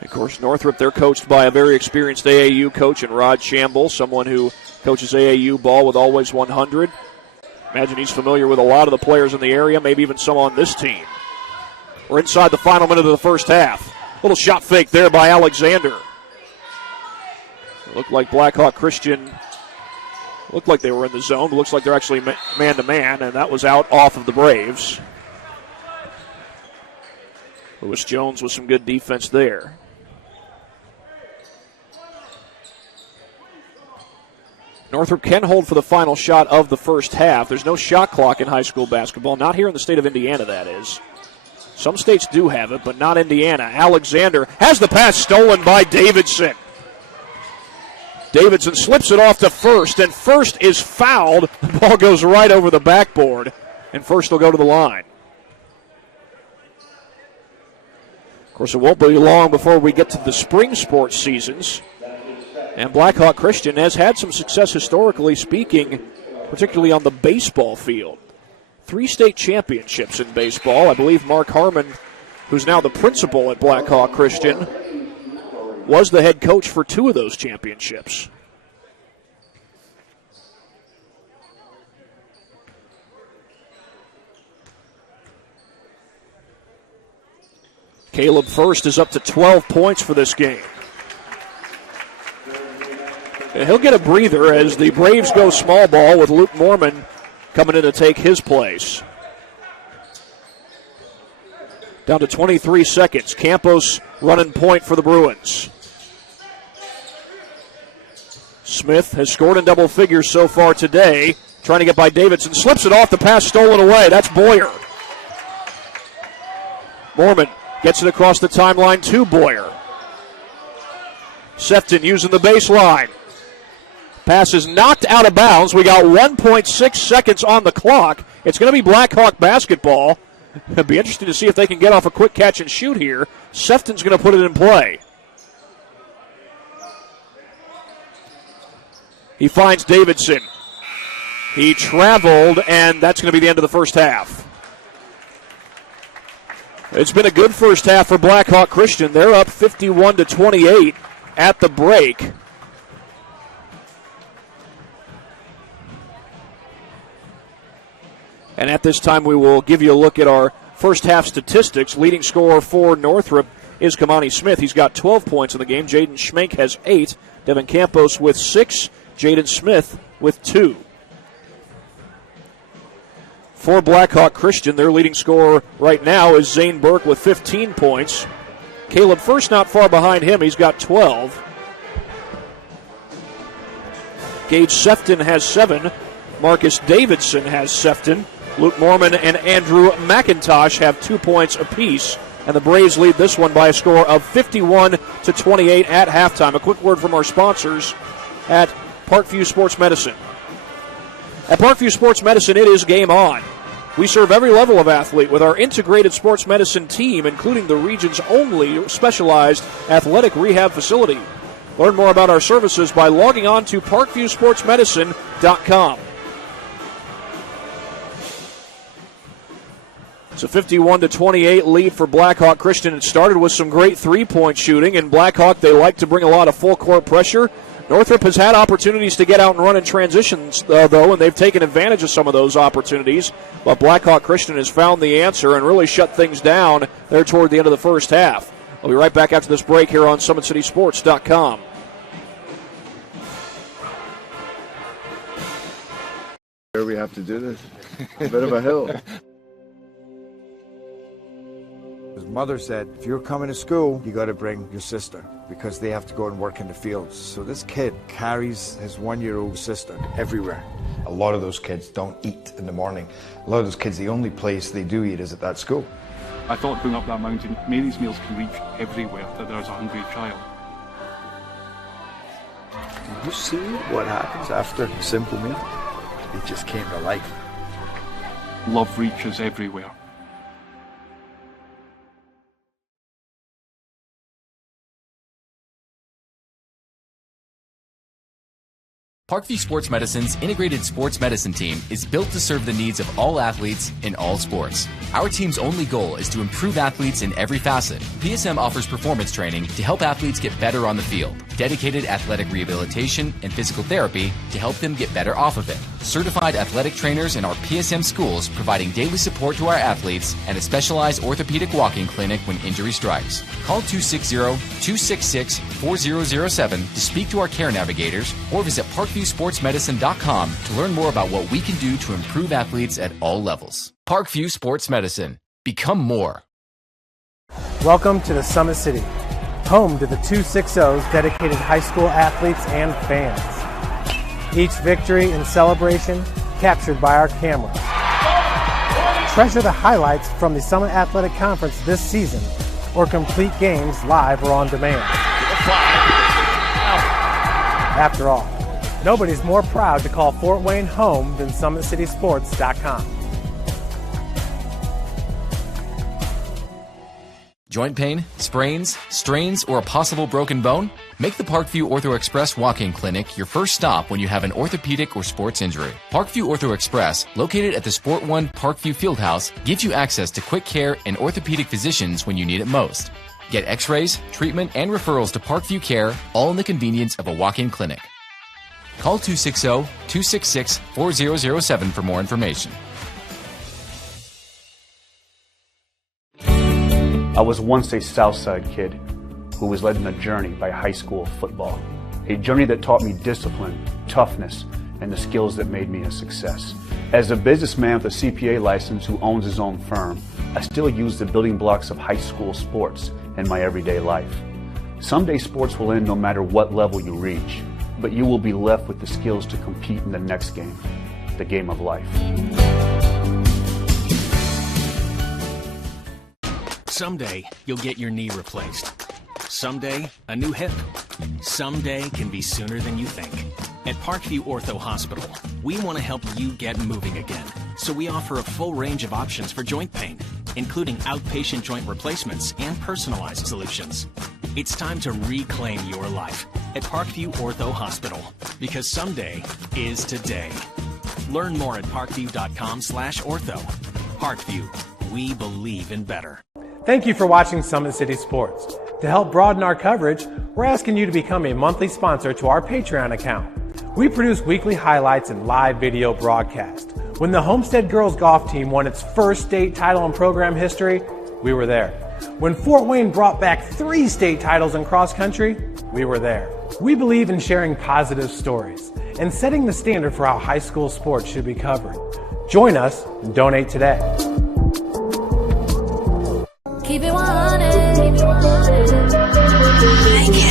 Of course, Northrop, they're coached by a very experienced AAU coach in Rod Shamble, someone who coaches AAU ball with Always 100. Imagine he's familiar with a lot of the players in the area, maybe even some on this team. We're inside the final minute of the first half. Little shot fake there by Alexander. It looked like Blackhawk Christian, looked like they were in the zone, but looks like they're actually man-to-man, and that was out off of the Braves. Lewis Jones with some good defense there. Northrop can hold for the final shot of the first half. There's no shot clock in high school basketball, not here in the state of Indiana, that is. Some states do have it, but not Indiana. Alexander has the pass stolen by Davidson. Davidson slips it off to First, and First is fouled. The ball goes right over the backboard, and First will go to the line. Of course, it won't be long before we get to the spring sports seasons. And Blackhawk Christian has had some success historically speaking, particularly on the baseball field. 3 state championships in baseball. I believe Mark Harmon, who's now the principal at Blackhawk Christian, was the head coach for 2 of those championships. Caleb First is up to 12 points for this game. He'll get a breather as the Braves go small ball with Luke Mormon coming in to take his place. Down to 23 seconds. Campos running point for the Bruins. Smith has scored in double figures so far today. Trying to get by Davidson. Slips it off. The pass stolen away. That's Boyer. Mormon gets it across the timeline to Boyer. Sefton using the baseline. Pass is knocked out of bounds. We got 1.6 seconds on the clock. It's going to be Blackhawk basketball. It'd be interesting to see if they can get off a quick catch and shoot here. Sefton's going to put it in play. He finds Davidson. He traveled, and that's going to be the end of the first half. It's been a good first half for Blackhawk Christian. They're up 51-28 at the break. And at this time, we will give you a look at our first half statistics. Leading scorer for Northrop is Kamani Smith. He's got 12 points in the game. Jaden Schmenk has 8. Devin Campos with 6. Jaden Smith with 2. For Blackhawk Christian, their leading scorer right now is Zane Burke with 15 points. Caleb First not far behind him. He's got 12. Gage Sefton has 7. Marcus Davidson has Sefton. Luke Mormon and Andrew McIntosh have 2 points apiece. And the Braves lead this one by a score of 51-28 at halftime. A quick word from our sponsors at Parkview Sports Medicine. At Parkview Sports Medicine, it is game on. We serve every level of athlete with our integrated sports medicine team, including the region's only specialized athletic rehab facility. Learn more about our services by logging on to parkviewsportsmedicine.com. It's a 51-28 lead for Blackhawk Christian. It started with some great three-point shooting, and Blackhawk, they like to bring a lot of full-court pressure. Northrop has had opportunities to get out and run in transitions, though, and they've taken advantage of some of those opportunities. But Blackhawk Christian has found the answer and really shut things down there toward the end of the first half. We'll be right back after this break here on SummitCitySports.com. Here we have to do this. A bit of a hill. His mother said, if you're coming to school, you got to bring your sister because they have to go and work in the fields. So this kid carries his 1-year-old sister everywhere. A lot of those kids don't eat in the morning. A lot of those kids, the only place they do eat is at that school. I thought going up that mountain, Mary's meals can reach everywhere that there's a hungry child. You see what happens after a simple meal? It just came to life. Love reaches everywhere. Parkview Sports Medicine's integrated sports medicine team is built to serve the needs of all athletes in all sports. Our team's only goal is to improve athletes in every facet. PSM offers performance training to help athletes get better on the field, dedicated athletic rehabilitation and physical therapy to help them get better off of it, certified athletic trainers in our PSM schools providing daily support to our athletes, and a specialized orthopedic walking clinic when injury strikes. Call 260-266-4007 to speak to our care navigators or visit ParkviewSportsMedicine.com to learn more about what we can do to improve athletes at all levels. Parkview Sports Medicine. Become more. Welcome to the Summit City, home to the 260's dedicated high school athletes and fans. Each victory and celebration captured by our camera. Treasure the highlights from the Summit Athletic Conference this season or complete games live or on demand. After all, nobody's more proud to call Fort Wayne home than SummitCitySports.com. Joint pain, sprains, strains, or a possible broken bone? Make the Parkview Ortho Express walk-in clinic your first stop when you have an orthopedic or sports injury. Parkview Ortho Express, located at the Sport One Parkview Fieldhouse, gives you access to quick care and orthopedic physicians when you need it most. Get x-rays, treatment, and referrals to Parkview Care, all in the convenience of a walk-in clinic. Call 260-266-4007 for more information. I was once a Southside kid who was led on a journey by high school football. A journey that taught me discipline, toughness, and the skills that made me a success. As a businessman with a CPA license who owns his own firm, I still use the building blocks of high school sports in my everyday life. Someday sports will end no matter what level you reach, but you will be left with the skills to compete in the next game, the game of life. Someday, you'll get your knee replaced. Someday, a new hip. Someday can be sooner than you think. At Parkview Ortho Hospital, we want to help you get moving again. So we offer a full range of options for joint pain, including outpatient joint replacements and personalized solutions. It's time to reclaim your life at Parkview Ortho Hospital, because someday is today. Learn more at parkview.com/ortho. Parkview, we believe in better. Thank you for watching Summit City Sports. To help broaden our coverage, we're asking you to become a monthly sponsor to our Patreon account. We produce weekly highlights and live video broadcast. When the Homestead girls golf team won its first state title in program history, we were there. When Fort Wayne brought back 3 state titles in cross country, we were there. We believe in sharing positive stories and setting the standard for how high school sports should be covered. Join us and donate today. Keep it 100. Thank you.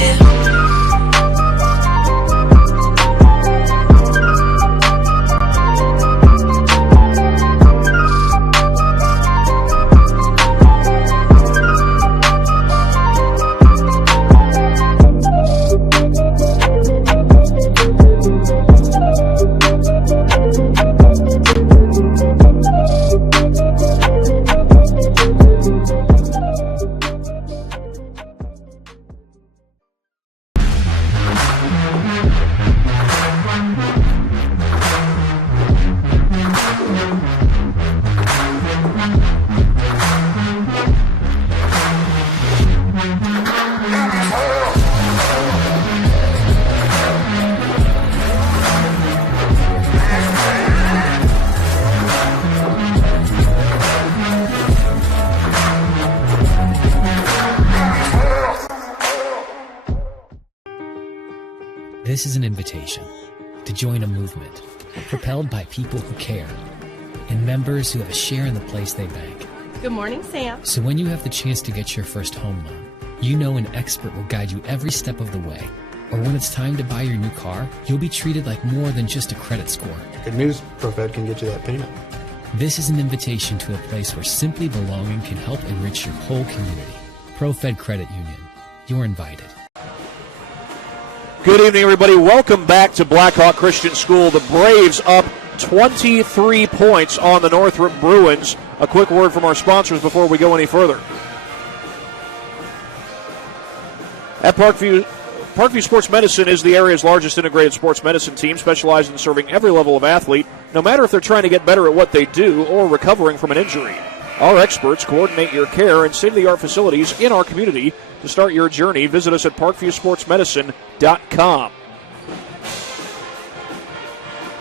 This is an invitation to join a movement propelled by people who care and members who have a share in the place they bank. Good morning, Sam. So when you have the chance to get your first home loan, you know an expert will guide you every step of the way. Or when it's time to buy your new car, you'll be treated like more than just a credit score. Good news, ProFed can get you that payment. This is an invitation to a place where simply belonging can help enrich your whole community. ProFed Credit Union. You're invited. Good evening, everybody. Welcome back to Blackhawk Christian School. The Braves up 23 points on the Northrop Bruins. A quick word from our sponsors before we go any further. At Parkview Sports Medicine is the area's largest integrated sports medicine team, specialized in serving every level of athlete, no matter if they're trying to get better at what they do or recovering from an injury. Our experts coordinate your care in state-of-the-art facilities in our community. To start your journey, visit us at parkviewsportsmedicine.com.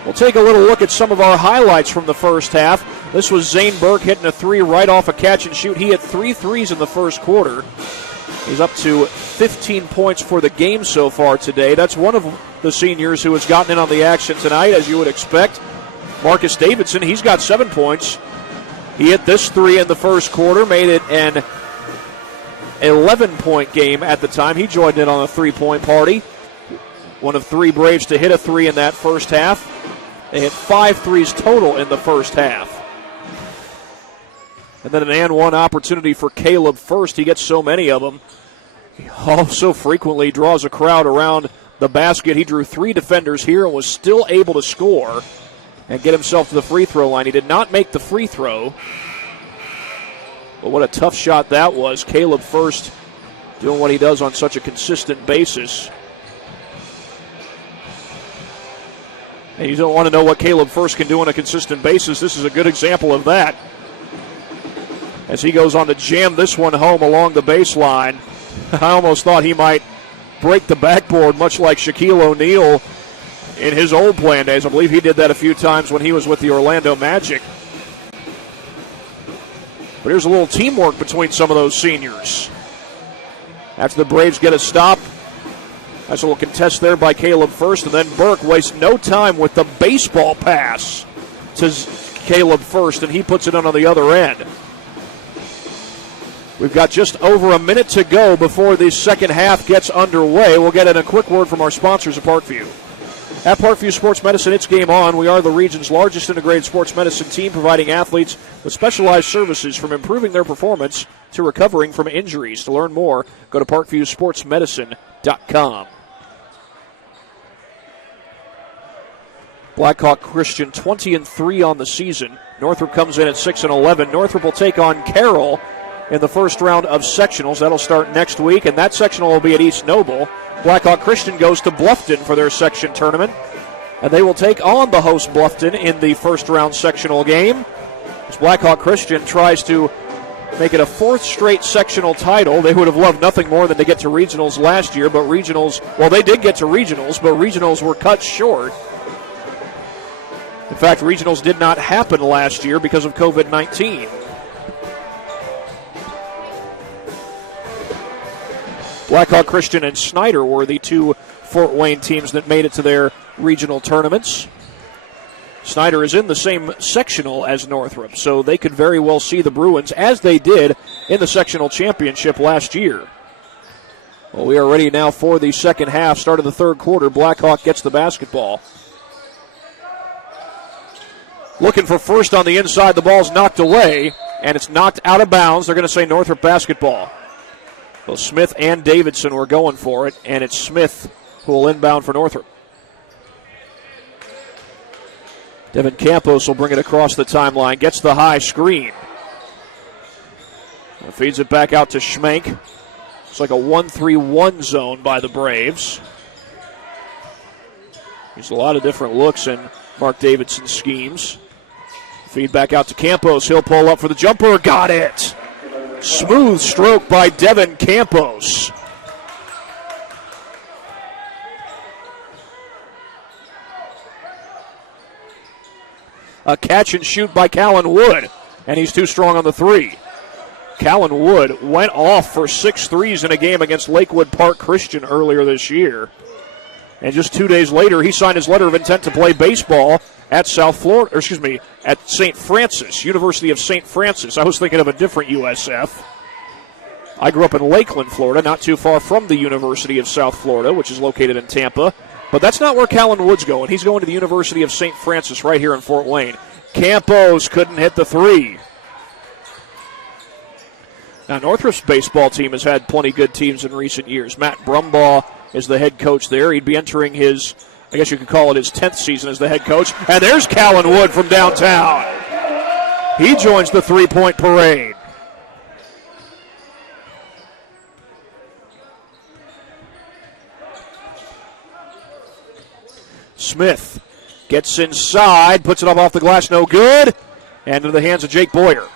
We'll take a little look at some of our highlights from the first half. This was Zane Burke hitting a 3 right off a catch and shoot. He hit 3 threes in the first quarter. He's up to 15 points for the game so far today. That's one of the seniors who has gotten in on the action tonight, as you would expect. Marcus Davidson, he's got 7 points. He hit this 3 in the first quarter, made it an 11-point game at the time. He joined in on a 3-point party. One of 3 Braves to hit a 3 in that first half. They hit 5 threes total in the first half. And then an and one opportunity for Caleb First. He gets so many of them. He also frequently draws a crowd around the basket. He drew 3 defenders here and was still able to score and get himself to the free throw line. He did not make the free throw. But what a tough shot that was. Caleb First doing what he does on such a consistent basis. And you don't want to know what Caleb First can do on a consistent basis. This is a good example of that. As he goes on to jam this one home along the baseline. I almost thought he might break the backboard, much like Shaquille O'Neal in his old playing days. I believe he did that a few times when he was with the Orlando Magic. But here's a little teamwork between some of those seniors. After the Braves get a stop, nice little contest there by Caleb First, and then Burke wastes no time with the baseball pass to Caleb First, and he puts it on the other end. We've got just over a minute to go before the second half gets underway. We'll get in a quick word from our sponsors at Parkview. At Parkview Sports Medicine, it's game on. We are the region's largest integrated sports medicine team, providing athletes with specialized services from improving their performance to recovering from injuries. To learn more, go to parkviewsportsmedicine.com. Blackhawk Christian 20-3 on the season. Northrop comes in at 6-11. Northrop will take on Carroll in the first round of sectionals. That'll start next week, and that sectional will be at East Noble. Blackhawk Christian goes to Bluffton for their section tournament, and they will take on the host Bluffton in the first round sectional game. As Blackhawk Christian tries to make it a fourth straight sectional title. They would have loved nothing more than to get to regionals last year, but regionals, well, they did get to regionals, but regionals were cut short. In fact, regionals did not happen last year because of COVID-19. Blackhawk Christian and Snyder were the two Fort Wayne teams that made it to their regional tournaments. Snyder is in the same sectional as Northrop, so they could very well see the Bruins as they did in the sectional championship last year. Well, we are ready now for the second half, start of the third quarter. Blackhawk gets the basketball. Looking for First on the inside, the ball's knocked away, and it's knocked out of bounds. They're going to say Northrop basketball. Well, Smith and Davidson were going for it, and it's Smith who will inbound for Northrop. Devin Campos will bring it across the timeline, gets the high screen. Feeds it back out to Schmenk. It's like a 1-3-1 zone by the Braves. There's a lot of different looks in Mark Davidson's schemes. Feed back out to Campos. He'll pull up for the jumper. Got it! Smooth stroke by Devin Campos. A catch and shoot by Callan Wood, and he's too strong on the three. Callan Wood went off for 6 threes in a game against Lakewood Park Christian earlier this year. And just 2 days later, he signed his letter of intent to play baseball at at St. Francis, University of St. Francis. I was thinking of a different USF. I grew up in Lakeland, Florida, not too far from the University of South Florida, which is located in Tampa. But that's not where Callan Wood's going. He's going to the University of St. Francis right here in Fort Wayne. Campos couldn't hit the three. Now, Northrop's baseball team has had plenty good teams in recent years. Matt Brumbaugh is the head coach there. He'd be entering his, I guess you could call it his 10th season as the head coach. And there's Callan Wood from downtown. He joins the three-point parade. Smith gets inside, puts it up off the glass, no good. And into the hands of Jake Boyer.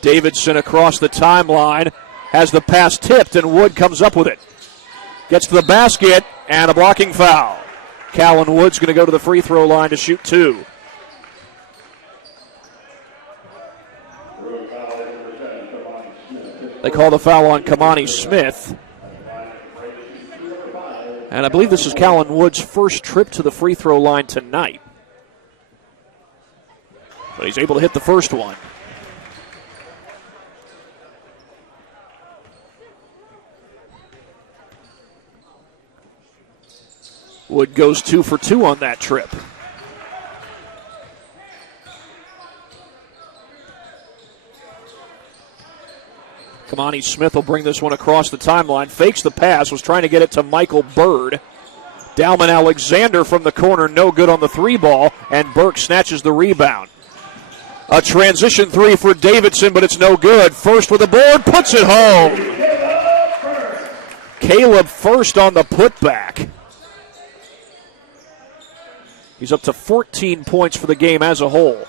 Davidson across the timeline has the pass tipped, and Wood comes up with it. Gets to the basket, and a blocking foul. Callan Wood's going to go to the free throw line to shoot 2. They call the foul on Kamani Smith. And I believe this is Callan Wood's first trip to the free throw line tonight. But he's able to hit the first one. Wood goes 2 for 2 on that trip. Kamani Smith will bring this one across the timeline. Fakes the pass, was trying to get it to Michael Bird. Dalman Alexander from the corner, no good on the 3 ball, and Burke snatches the rebound. A transition 3 for Davidson, but it's no good. First with the board, puts it home. Caleb First on the putback. He's up to 14 points for the game as a whole.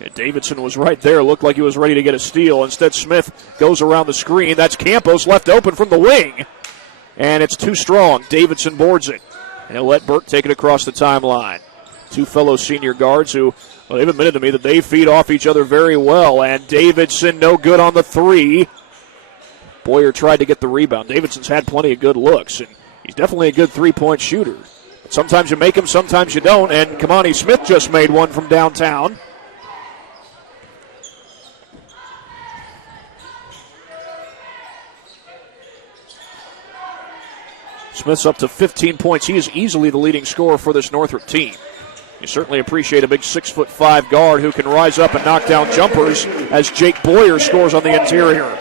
And Davidson was right there. Looked like he was ready to get a steal. Instead, Smith goes around the screen. That's Campos left open from the wing. And it's too strong. Davidson boards it. And he'll let Burke take it across the timeline. Two fellow senior guards who, well, they've admitted to me that they feed off each other very well. And Davidson no good on the three. Boyer tried to get the rebound. Davidson's had plenty of good looks, and he's definitely a good three-point shooter. But sometimes you make them, sometimes you don't, and Kamani Smith just made one from downtown. Smith's up to 15 points. He is easily the leading scorer for this Northrop team. You certainly appreciate a big 6'5" guard who can rise up and knock down jumpers as Jake Boyer scores on the interior.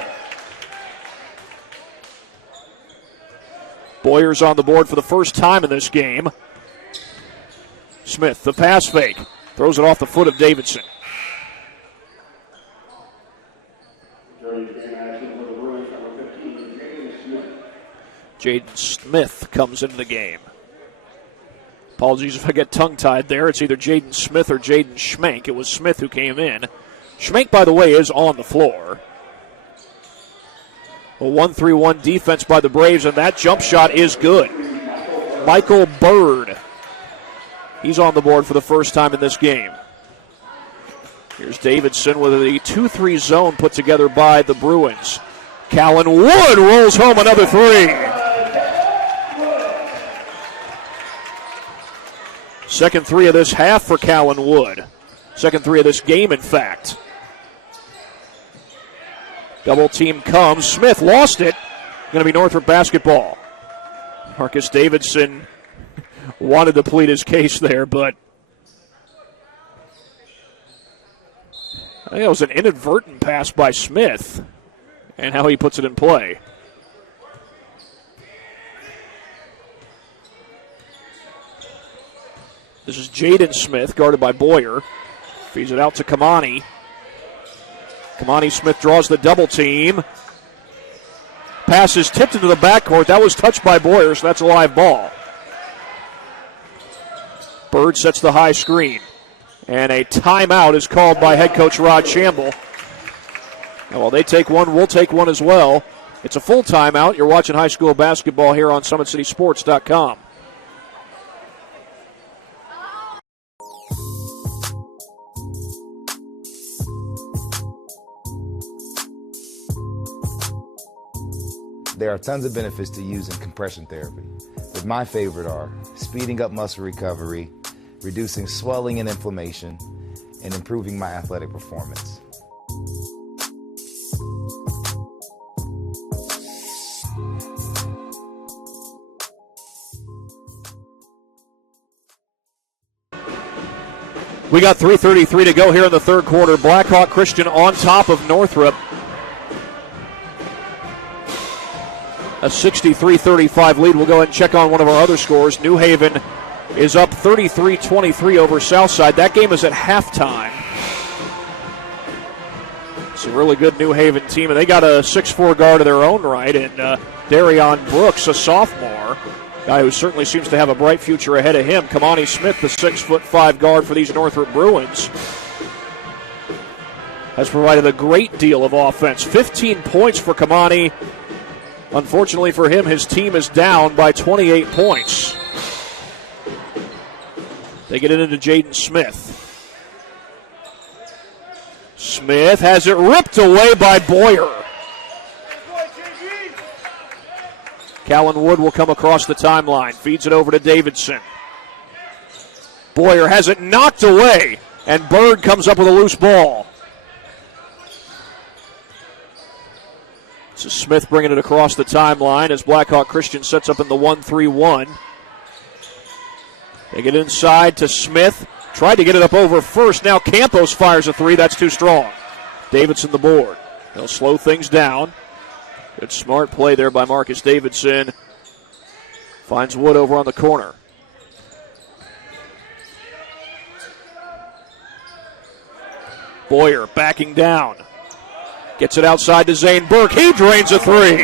Boyer's on the board for the first time in this game. Smith, the pass fake, throws it off the foot of Davidson. Jaden Smith comes into the game. Apologies if I get tongue-tied there. It's either Jaden Smith or Jaden Schmenk. It was Smith who came in. Schmenk, by the way, is on the floor. A 1-3-1 defense by the Braves, and that jump shot is good. Michael Bird. He's on the board for the first time in this game. Here's Davidson with a 2-3 zone put together by the Bruins. Callan Wood rolls home another three. Second three of this half for Callan Wood. Second three of this game, in fact. Double team comes. Smith lost it. Going to be Northrop basketball. Marcus Davidson wanted to plead his case there, but I think it was an inadvertent pass by Smith, and how he puts it in play. This is Jaden Smith, guarded by Boyer. Feeds it out to Kamani. Kamani Smith draws the double team. Pass is tipped into the backcourt. That was touched by Boyer, so that's a live ball. Bird sets the high screen. And a timeout is called by head coach Rod Shamble. And while they take one, we'll take one as well. It's a full timeout. You're watching high school basketball here on SummitCitySports.com. There are tons of benefits to using compression therapy, but my favorite are speeding up muscle recovery, reducing swelling and inflammation, and improving my athletic performance. We got 3:33 to go here in the third quarter. Blackhawk Christian on top of Northrop. A 63-35 lead. We'll go ahead and check on one of our other scores. New Haven is up 33-23 over Southside. That game is at halftime. It's a really good New Haven team, and they got a 6'4 guard of their own right, and Darion Brooks, a sophomore, guy who certainly seems to have a bright future ahead of him. Kamani Smith, the 6'5 guard for these Northrop Bruins, has provided a great deal of offense. 15 points for Kamani. Unfortunately for him, his team is down by 28 points. They get it into Jaden Smith. Smith has it ripped away by Boyer. Callan Wood will come across the timeline, feeds it over to Davidson. Boyer has it knocked away, and Bird comes up with a loose ball. This is Smith bringing it across the timeline as Blackhawk Christian sets up in the 1-3-1. They get inside to Smith. Tried to get it up over first. Now Campos fires a three. That's too strong. Davidson the board. They'll slow things down. Good smart play there by Marcus Davidson. Finds Wood over on the corner. Boyer backing down. Gets it outside to Zane Burke. He drains a three.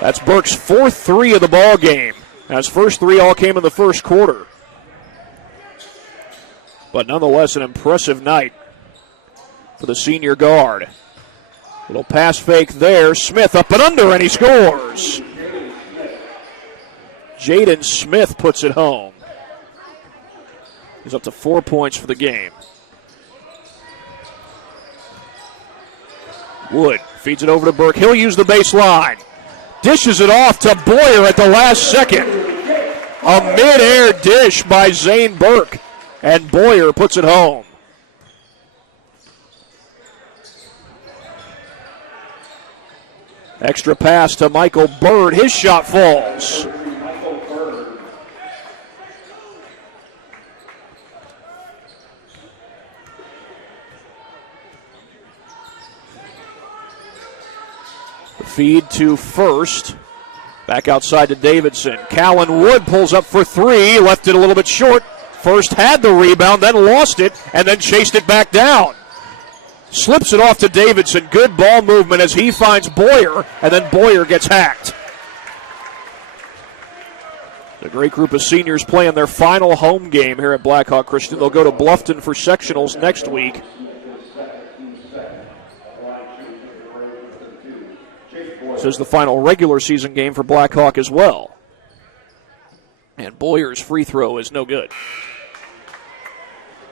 That's Burke's fourth three of the ball game. His first three all came in the first quarter. But nonetheless, an impressive night for the senior guard. Little pass fake there. Smith up and under, and he scores. Jaden Smith puts it home. He's up to 4 points for the game. Wood feeds it over to Burke. He'll use the baseline. Dishes it off to Boyer at the last second. A mid-air dish by Zane Burke. And Boyer puts it home. Extra pass to Michael Bird. His shot falls. The feed to First. Back outside to Davidson. Callan Wood pulls up for three. Left it a little bit short. First had the rebound, then lost it, and then chased it back down. Slips it off to Davidson. Good ball movement as he finds Boyer, and then Boyer gets hacked. The great group of seniors playing their final home game here at Blackhawk Christian. They'll go to Bluffton for sectionals next week. This is the final regular season game for Blackhawk as well. And Boyer's free throw is no good.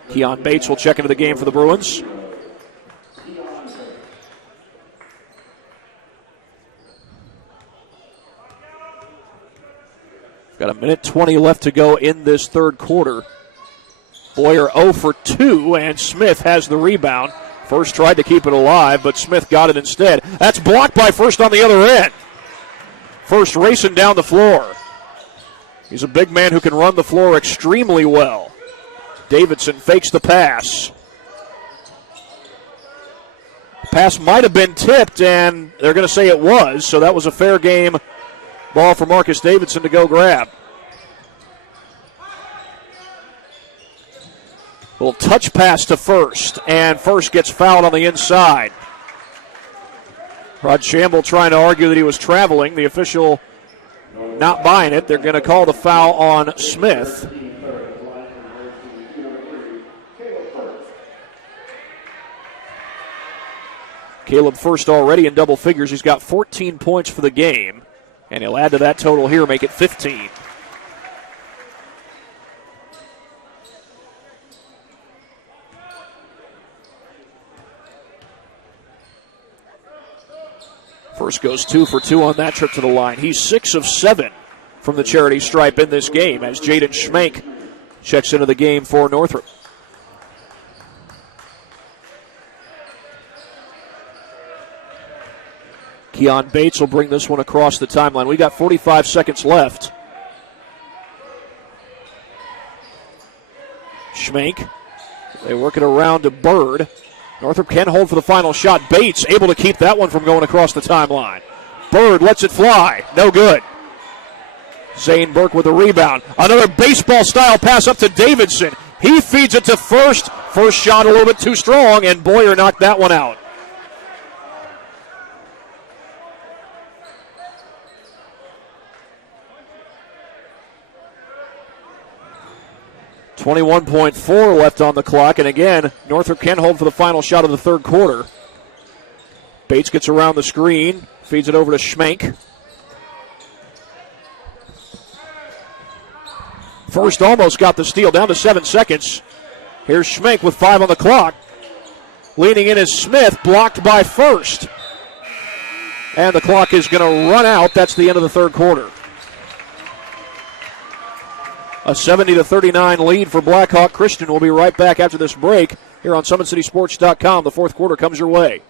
Keon Bates will check into the game for the Bruins. Got a minute 20 left to go in this third quarter. Boyer 0 for 2, and Smith has the rebound. First tried to keep it alive, but Smith got it instead. That's blocked by First on the other end. First racing down the floor. He's a big man who can run the floor extremely well. Davidson fakes the pass. Pass might have been tipped, and they're going to say it was, so that was a fair game ball for Marcus Davidson to go grab. Little touch pass to First, and First gets fouled on the inside. Rod Shamble trying to argue that he was traveling. The official not buying it. They're going to call the foul on Smith. Caleb First already in double figures. He's got 14 points for the game, and he'll add to that total here, make it 15. First goes 2 for 2 on that trip to the line. He's 6 of 7 from the charity stripe in this game as Jaden Schmank checks into the game for Northrop. Keon Bates will bring this one across the timeline. We got 45 seconds left. Schmank, they work it around to Bird. Northrop can hold for the final shot. Bates able to keep that one from going across the timeline. Bird lets it fly. No good. Zane Burke with a rebound. Another baseball-style pass up to Davidson. He feeds it to First. First shot a little bit too strong, and Boyer knocked that one out. .4 left on the clock, and again, Northrop can hold for the final shot of the third quarter. Bates gets around the screen, feeds it over to Schmank. First almost got the steal, down to 7 seconds. Here's Schmank with 5 on the clock. Leaning in is Smith, blocked by First. And the clock is going to run out. That's the end of the third quarter. A 70-39 lead for Blackhawk Christian. We'll be right back after this break here on SummitCitySports.com. The fourth quarter comes your way.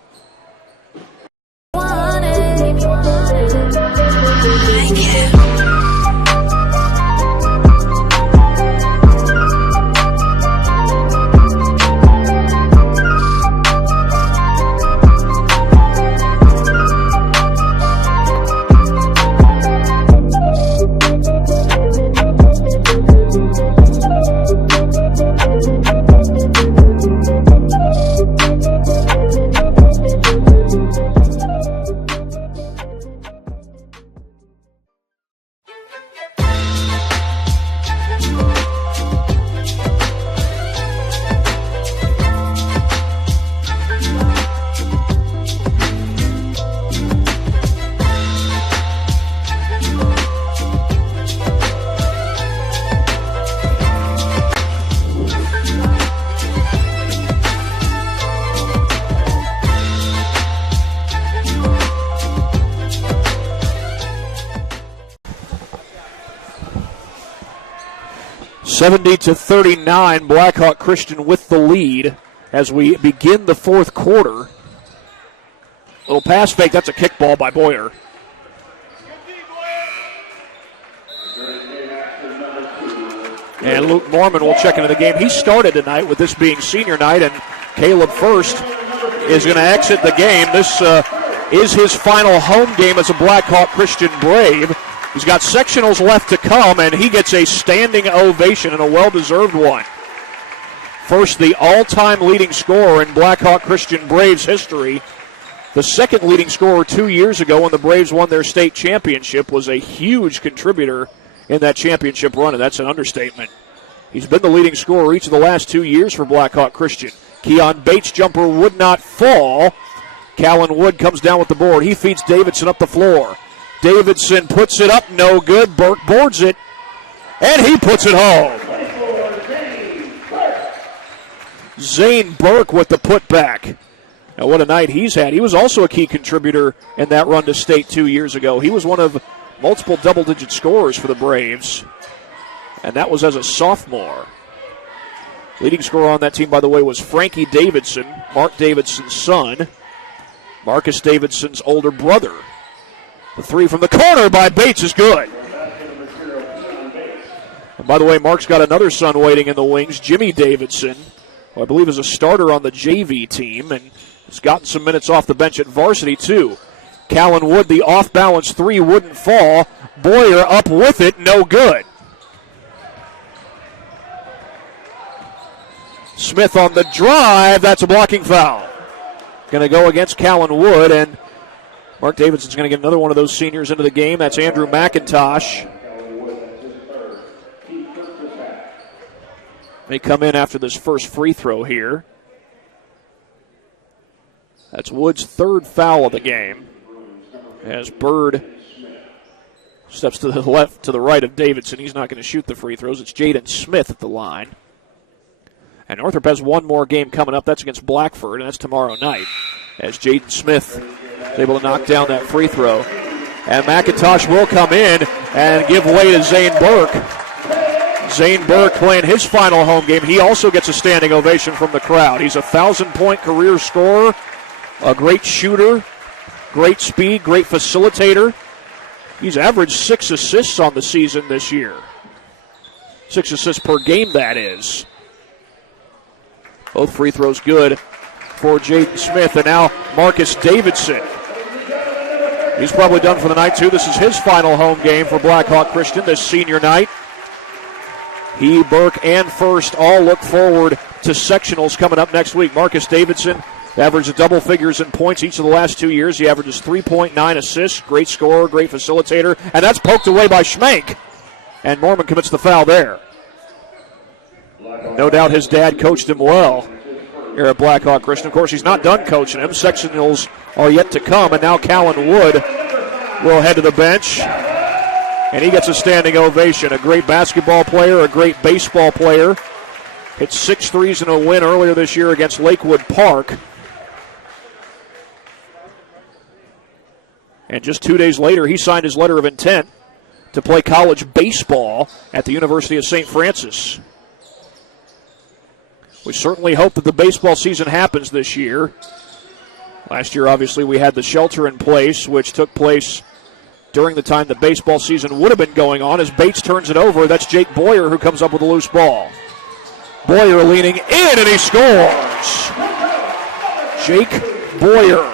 70-39, Blackhawk Christian with the lead as we begin the fourth quarter. Little pass fake, that's a kickball by Boyer. And Luke Norman will check into the game. He started tonight with this being senior night, and Caleb First is going to exit the game. This is his final home game as a Blackhawk Christian Brave. He's got sectionals left to come, and he gets a standing ovation and a well-deserved one. First, the all-time leading scorer in Blackhawk Christian Braves history. The second leading scorer 2 years ago when the Braves won their state championship, was a huge contributor in that championship run, and that's an understatement. He's been the leading scorer each of the last 2 years for Blackhawk Christian. Keon Bates' jumper would not fall. Callan Wood comes down with the board. He feeds Davidson up the floor. Davidson puts it up, no good. Burke boards it, and he puts it home. Zane Burke with the putback. Now, what a night he's had. He was also a key contributor in that run to state 2 years ago. He was one of multiple double-digit scorers for the Braves, and that was as a sophomore. Leading scorer on that team, by the way, was Frankie Davidson, Mark Davidson's son, Marcus Davidson's older brother. The three from the corner by Bates is good. And by the way, Mark's got another son waiting in the wings, Jimmy Davidson, who I believe is a starter on the JV team, and has gotten some minutes off the bench at varsity, too. Callan Wood, the off-balance three wouldn't fall. Boyer up with it, no good. Smith on the drive, that's a blocking foul. Going to go against Callan Wood, and Mark Davidson's going to get another one of those seniors into the game. That's Andrew McIntosh. May come in after this first free throw here. That's Wood's third foul of the game, as Bird steps to the left, to the right of Davidson. He's not going to shoot the free throws. It's Jaden Smith at the line. And Northrop has one more game coming up. That's against Blackford, and that's tomorrow night, as Jaden Smith is able to knock down that free throw. And McIntosh will come in and give way to Zane Burke. Zane Burke playing his final home game. He also gets a standing ovation from the crowd. He's a 1,000-point career scorer, a great shooter, great speed, great facilitator. He's averaged 6 assists on the season this year. 6 assists per game, that is. Both free throws good for Jaden Smith. And now Marcus Davidson. He's probably done for the night, too. This is his final home game for Blackhawk Christian this senior night. He, Burke, and First all look forward to sectionals coming up next week. Marcus Davidson averaged double figures in points each of the last 2 years. He averages 3.9 assists. Great scorer, great facilitator. And that's poked away by Schmank. And Norman commits the foul there. No doubt his dad coached him well here at Blackhawk Christian. Of course, he's not done coaching him. Sectionals are yet to come. And now Callan Wood will head to the bench. And he gets a standing ovation. A great basketball player, a great baseball player. Hit 6 threes in a win earlier this year against Lakewood Park. And just 2 days later, he signed his letter of intent to play college baseball at the University of St. Francis. We certainly hope that the baseball season happens this year. Last year, obviously, we had the shelter in place, which took place during the time the baseball season would have been going on. As Bates turns it over, that's Jake Boyer who comes up with a loose ball. Boyer leaning in, and he scores. Jake Boyer.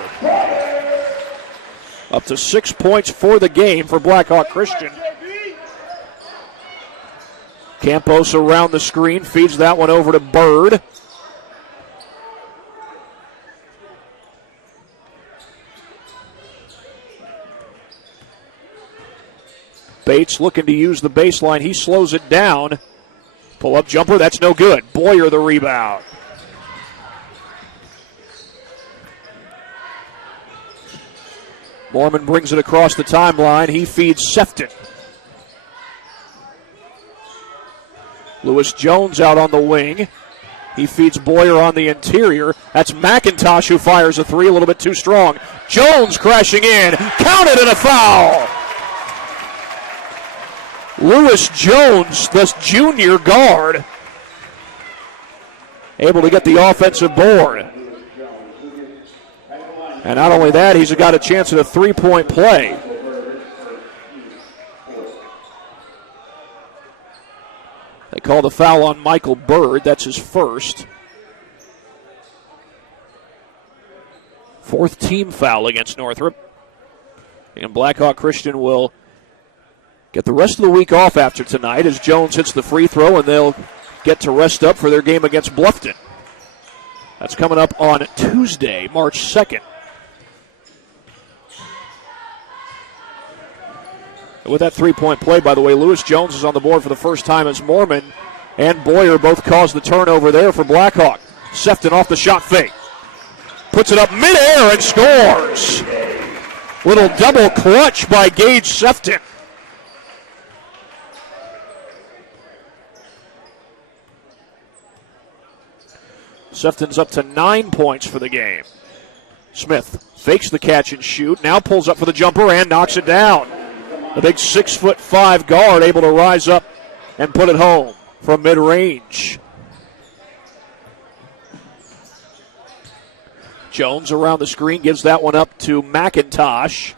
Up to 6 points for the game for Blackhawk Christian. Campos around the screen, feeds that one over to Bird. Bates looking to use the baseline. He slows it down. Pull-up jumper, that's no good. Boyer the rebound. Mormon brings it across the timeline. He feeds Sefton. Lewis Jones out on the wing. He feeds Boyer on the interior. That's McIntosh who fires a three, a little bit too strong. Jones crashing in. Counted and a foul. Lewis Jones, this junior guard, able to get the offensive board. And not only that, he's got a chance at a three-point play. They call the foul on Michael Bird. That's his first. Fourth team foul against Northrop. And Blackhawk Christian will get the rest of the week off after tonight as Jones hits the free throw, and they'll get to rest up for their game against Bluffton. That's coming up on Tuesday, March 2nd. With that three-point play, by the way, Lewis Jones is on the board for the first time as Mormon and Boyer both caused the turnover there for Blackhawk. Sefton off the shot fake. Puts it up midair and scores. Little double clutch by Gage Sefton. Sefton's up to 9 points for the game. Smith fakes the catch and shoot, now pulls up for the jumper and knocks it down. The big 6'5" guard able to rise up and put it home from mid-range. Jones around the screen gives that one up to McIntosh.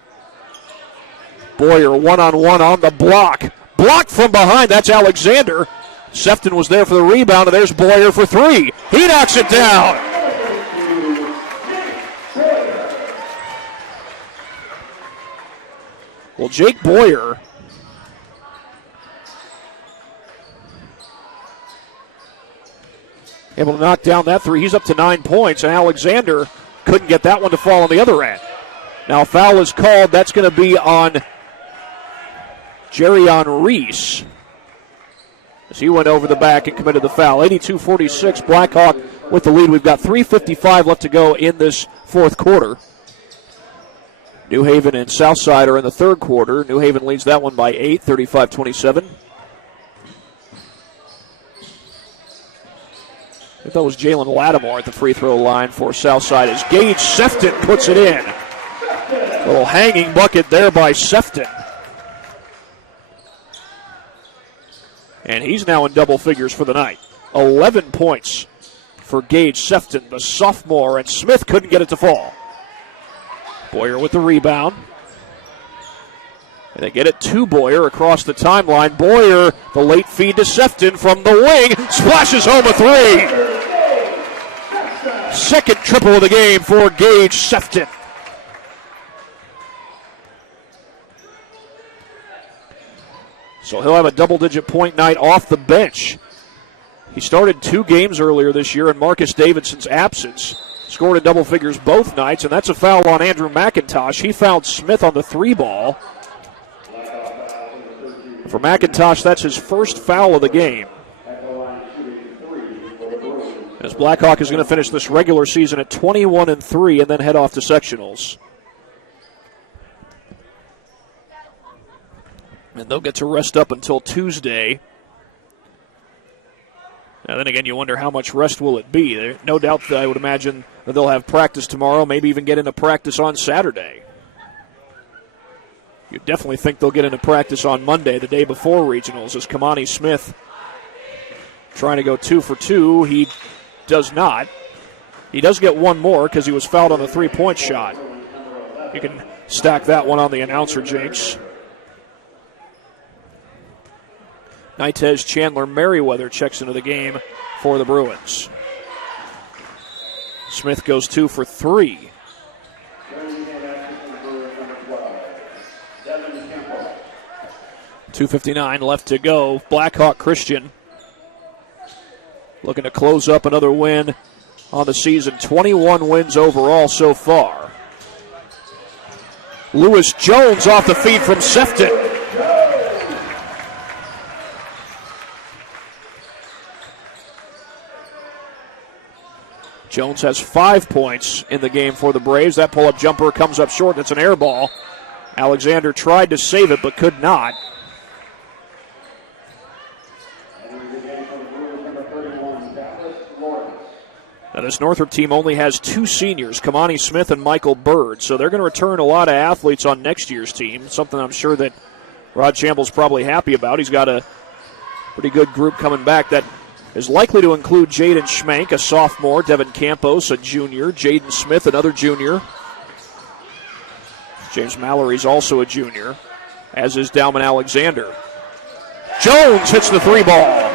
Boyer one-on-one on the block. Blocked from behind, that's Alexander. Sefton was there for the rebound, and there's Boyer for three. He knocks it down. Well, Jake Boyer able to knock down that three. He's up to 9 points, and Alexander couldn't get that one to fall on the other end. Now a foul is called. That's going to be on Jerion Reese as he went over the back and committed the foul. 82-46, Blackhawk with the lead. We've got 3:55 left to go in this fourth quarter. New Haven and Southside are in the third quarter. New Haven leads that one by 8, 35-27. I think that was Jalen Lattimore at the free throw line for Southside as Gage Sefton puts it in. A little hanging bucket there by Sefton. And he's now in double figures for the night. 11 points for Gage Sefton, the sophomore, and Smith couldn't get it to fall. Boyer with the rebound. And they get it to Boyer across the timeline. Boyer, the late feed to Sefton from the wing, splashes home a three. Second triple of the game for Gage Sefton. So he'll have a double-digit point night off the bench. He started 2 games earlier this year in Marcus Davidson's absence. Scored in double figures both nights, and that's a foul on Andrew McIntosh. He fouled Smith on the 3-ball. For McIntosh, that's his first foul of the game. As Blackhawk is going to finish this regular season at 21-3 and then head off to sectionals. And they'll get to rest up until Tuesday. Now then again, you wonder how much rest will it be. There, no doubt that I would imagine that they'll have practice tomorrow, maybe even get into practice on Saturday. You definitely think they'll get into practice on Monday, the day before regionals, as Kamani Smith trying to go 2 for 2. He does not. He does get one more because he was fouled on the 3-point shot. You can stack that one on the announcer jinx. Nitez Chandler Merriweather checks into the game for the Bruins. Smith goes 2 for 3. .259 left to go. Blackhawk Christian looking to close up another win on the season. 21 wins overall so far. Lewis Jones off the feed from Sefton. Jones has 5 points in the game for the Braves. That pull-up jumper comes up short. That's an air ball. Alexander tried to save it but could not. Now this Northrop team only has 2 seniors, Kamani Smith and Michael Bird, so they're going to return a lot of athletes on next year's team, something I'm sure that Rod Chamble's probably happy about. He's got a pretty good group coming back that is likely to include Jaden Schmank, a sophomore, Devin Campos, a junior, Jaden Smith, another junior. James Mallory's also a junior, as is Dalman Alexander. Jones hits the three ball.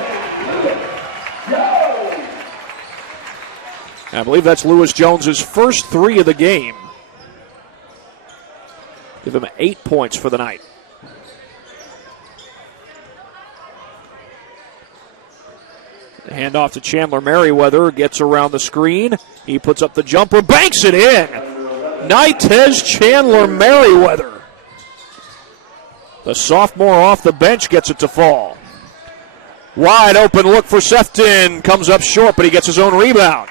I believe that's Lewis Jones's first three of the game. Give him 8 points for the night. The handoff to Chandler Merriweather, gets around the screen. He puts up the jumper, banks it in. Nitez Chandler Merriweather. The sophomore off the bench gets it to fall. Wide open look for Sefton. Comes up short, but he gets his own rebound.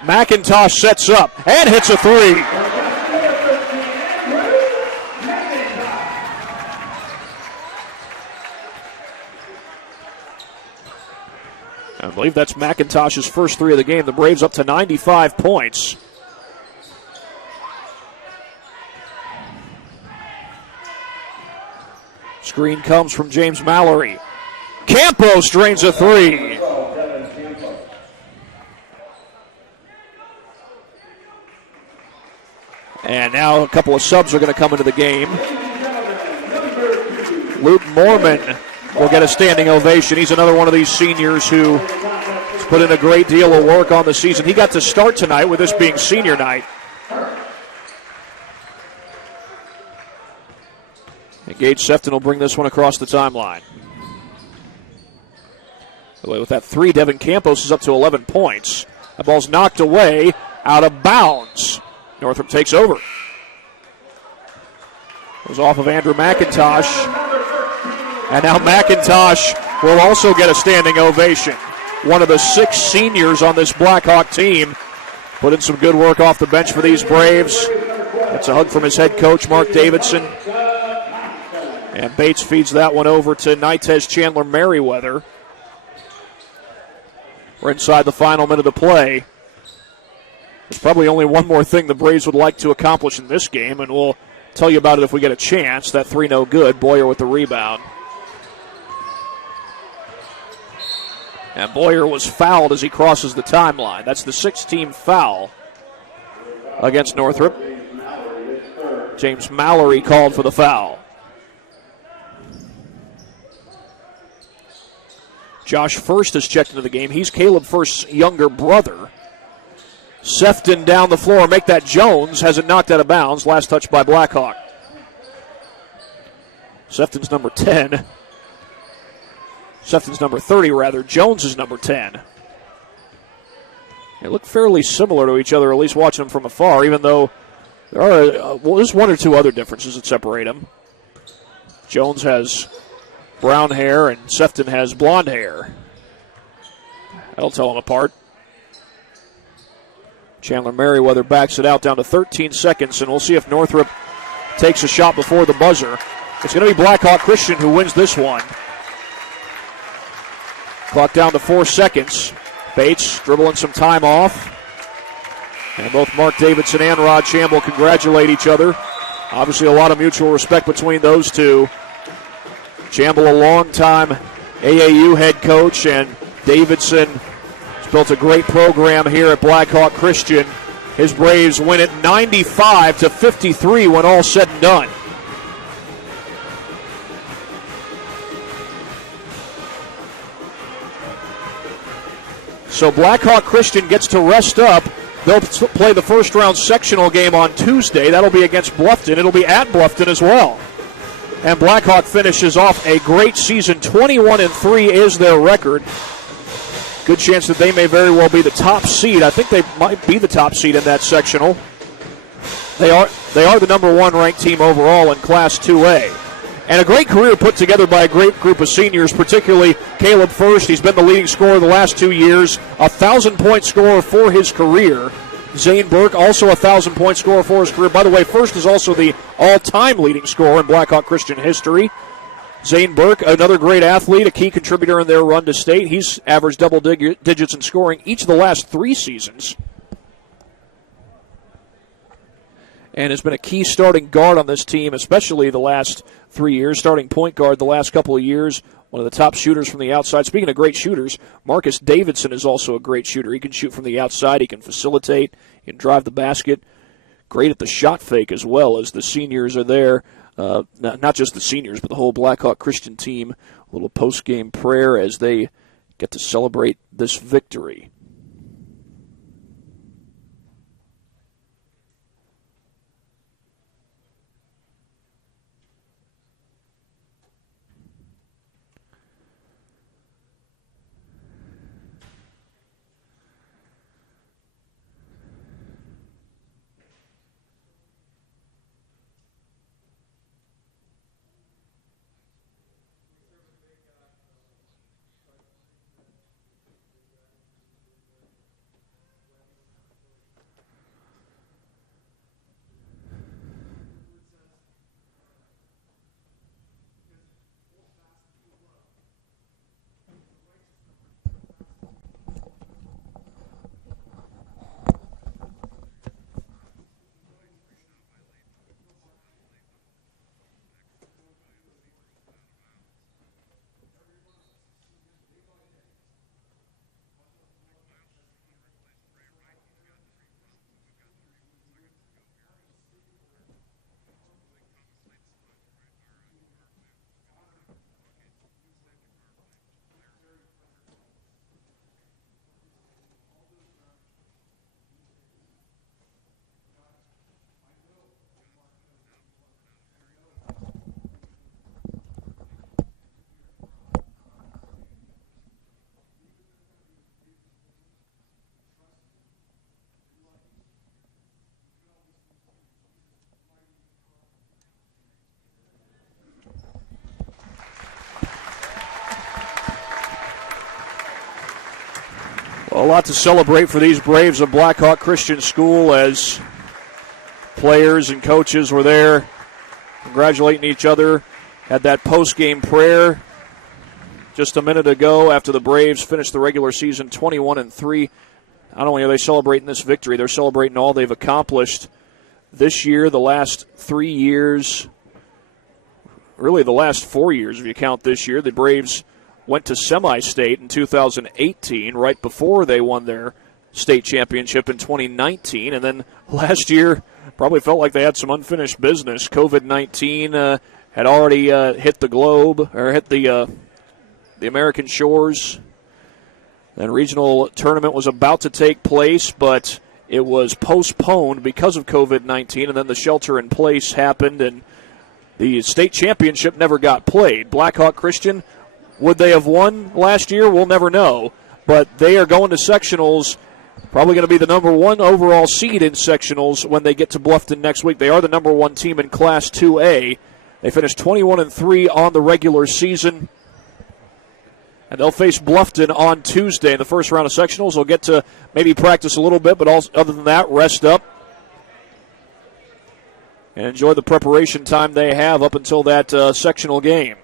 McIntosh sets up and hits a three. I believe that's McIntosh's first three of the game. The Braves up to 95 points. Screen comes from James Mallory. Campos drains a three. And now a couple of subs are going to come into the game. Luke Mormon will get a standing ovation. He's another one of these seniors who has put in a great deal of work on the season. He got to start tonight with this being senior night. And Gage Sefton will bring this one across the timeline. With that three, Devin Campos is up to 11 points. The ball's knocked away, out of bounds. Northrop takes over. It was off of Andrew McIntosh. And now McIntosh will also get a standing ovation. One of the 6 seniors on this Blackhawk team. Put in some good work off the bench for these Braves. That's a hug from his head coach, Mark Davidson. And Bates feeds that one over to Nitez Chandler Merriweather. We're inside the final minute of play. There's probably only one more thing the Braves would like to accomplish in this game, and we'll tell you about it if we get a chance. That three no good. Boyer with the rebound. And Boyer was fouled as he crosses the timeline. That's the 6th-team foul against Northrop. James Mallory called for the foul. Josh First has checked into the game. He's Caleb First's younger brother. Sefton down the floor. Make that Jones. Has it knocked out of bounds. Last touch by Blackhawk. Sefton's number 10. Sefton's number 30, rather. Jones is number 10. They look fairly similar to each other, at least watching them from afar, even though there are there's one or two other differences that separate them. Jones has brown hair and Sefton has blonde hair. That'll tell them apart. Chandler Merriweather backs it out down to 13 seconds, and we'll see if Northrop takes a shot before the buzzer. It's going to be Blackhawk Christian who wins this one. Clock down to 4 seconds. Bates dribbling some time off. And both Mark Davidson and Rod Chamble congratulate each other. Obviously a lot of mutual respect between those two. Chamble, a long-time AAU head coach, and Davidson has built a great program here at Blackhawk Christian. His Braves win it 95-53 when all said and done. So Blackhawk Christian gets to rest up. They'll play the first-round sectional game on Tuesday. That'll be against Bluffton. It'll be at Bluffton as well. And Blackhawk finishes off a great season. 21-3 is their record. Good chance that they may very well be the top seed. I think they might be the top seed in that sectional. They are the number 1 ranked team overall in Class 2A. And a great career put together by a great group of seniors, particularly Caleb First. He's been the leading scorer the last 2 years, 1,000-point scorer for his career. Zane Burke, also a 1,000-point scorer for his career. By the way, First is also the all-time leading scorer in Blackhawk Christian history. Zane Burke, another great athlete, a key contributor in their run to state. He's averaged double digits in scoring each of the last 3 seasons. and has been a key starting guard on this team, especially the last 3 years, starting point guard the last couple of years, one of the top shooters from the outside. Speaking of great shooters, Marcus Davidson is also a great shooter. He can shoot from the outside. He can facilitate. He can drive the basket. Great at the shot fake as well, as the seniors are there. Not just the seniors, but the whole Blackhawk Christian team. A little post-game prayer as they get to celebrate this victory. A lot to celebrate for these Braves of Blackhawk Christian School as players and coaches were there congratulating each other. Had that post-game prayer just a minute ago after the Braves finished the regular season 21-3. Not only are they celebrating this victory, they're celebrating all they've accomplished this year, the last 3 years, really the last 4 years if you count this year. The Braves went to semi-state in 2018, right before they won their state championship in 2019. And then last year, probably felt like they had some unfinished business. COVID-19 had already hit the globe, or hit the American shores. And regional tournament was about to take place, but it was postponed because of COVID-19. And then the shelter-in-place happened, and the state championship never got played. Blackhawk Christian, would they have won last year? We'll never know. But they are going to sectionals, probably going to be the number one overall seed in sectionals when they get to Bluffton next week. They are the number one team in Class 2A. They finished 21-3 on the regular season. And they'll face Bluffton on Tuesday in the first round of sectionals. They'll get to maybe practice a little bit, but also, other than that, rest up and enjoy the preparation time they have up until that sectional game.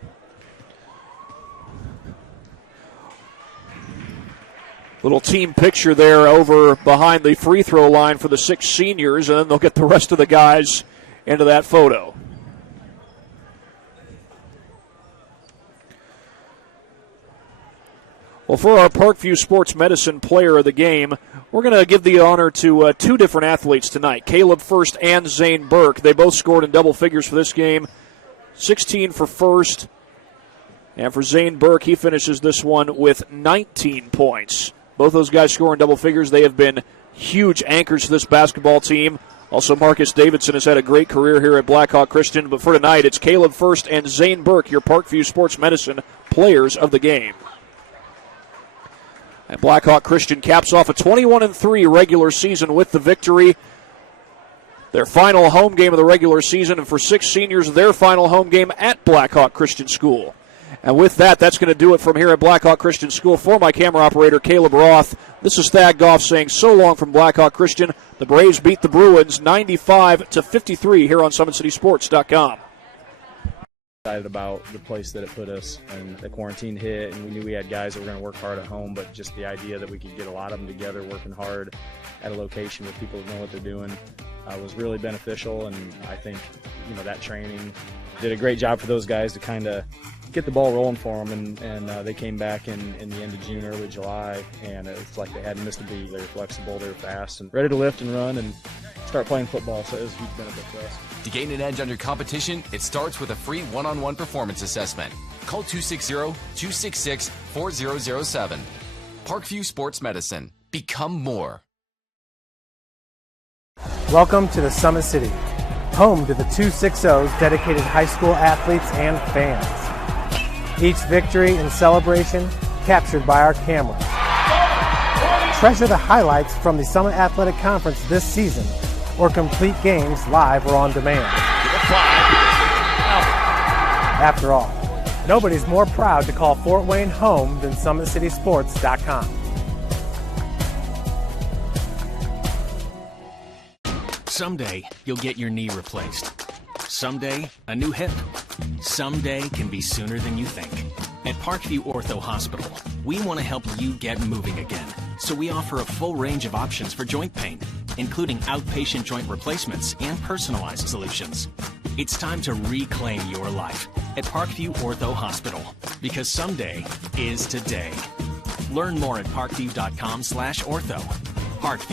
Little team picture there over behind the free throw line for the 6 seniors, and then they'll get the rest of the guys into that photo. Well, for our Parkview Sports Medicine Player of the Game, we're going to give the honor to 2 different athletes tonight, Caleb First and Zane Burke. They both scored in double figures for this game, 16 for First, and for Zane Burke, he finishes this one with 19 points. Both those guys score in double figures. They have been huge anchors to this basketball team. Also, Marcus Davidson has had a great career here at Blackhawk Christian. But for tonight, it's Caleb First and Zane Burke, your Parkview Sports Medicine Players of the Game. And Blackhawk Christian caps off a 21-3 regular season with the victory. Their final home game of the regular season, and for 6 seniors, their final home game at Blackhawk Christian School. And with that, that's going to do it from here at Blackhawk Christian School. For my camera operator, Caleb Roth, this is Thad Goff saying so long from Blackhawk Christian. The Braves beat the Bruins 95-53 here on SummitCitySports.com. Excited about the place that it put us, and the quarantine hit, and we knew we had guys that were going to work hard at home, but just the idea that we could get a lot of them together working hard at a location with people that know what they're doing was really beneficial, and I think that training did a great job for those guys to kind of get the ball rolling for them, and they came back in the end of June, early July, and it's like they hadn't missed a beat. They were flexible, they were fast, and ready to lift and run and start playing football, so it was a huge benefit for us. To gain an edge on your competition, it starts with a free one-on-one performance assessment. Call 260-266-4007. Parkview Sports Medicine. Become more. Welcome to the Summit City, home to the 260's dedicated high school athletes and fans. Each victory and celebration captured by our cameras. Treasure the highlights from the Summit Athletic Conference this season, or complete games live or on demand. After all, nobody's more proud to call Fort Wayne home than SummitCitySports.com. Someday, you'll get your knee replaced. Someday, a new hip. Someday can be sooner than you think. At Parkview Ortho Hospital, we want to help you get moving again. So we offer a full range of options for joint pain, including outpatient joint replacements and personalized solutions. It's time to reclaim your life at Parkview Ortho Hospital, because someday is today. Learn more at parkview.com/ortho. Parkview.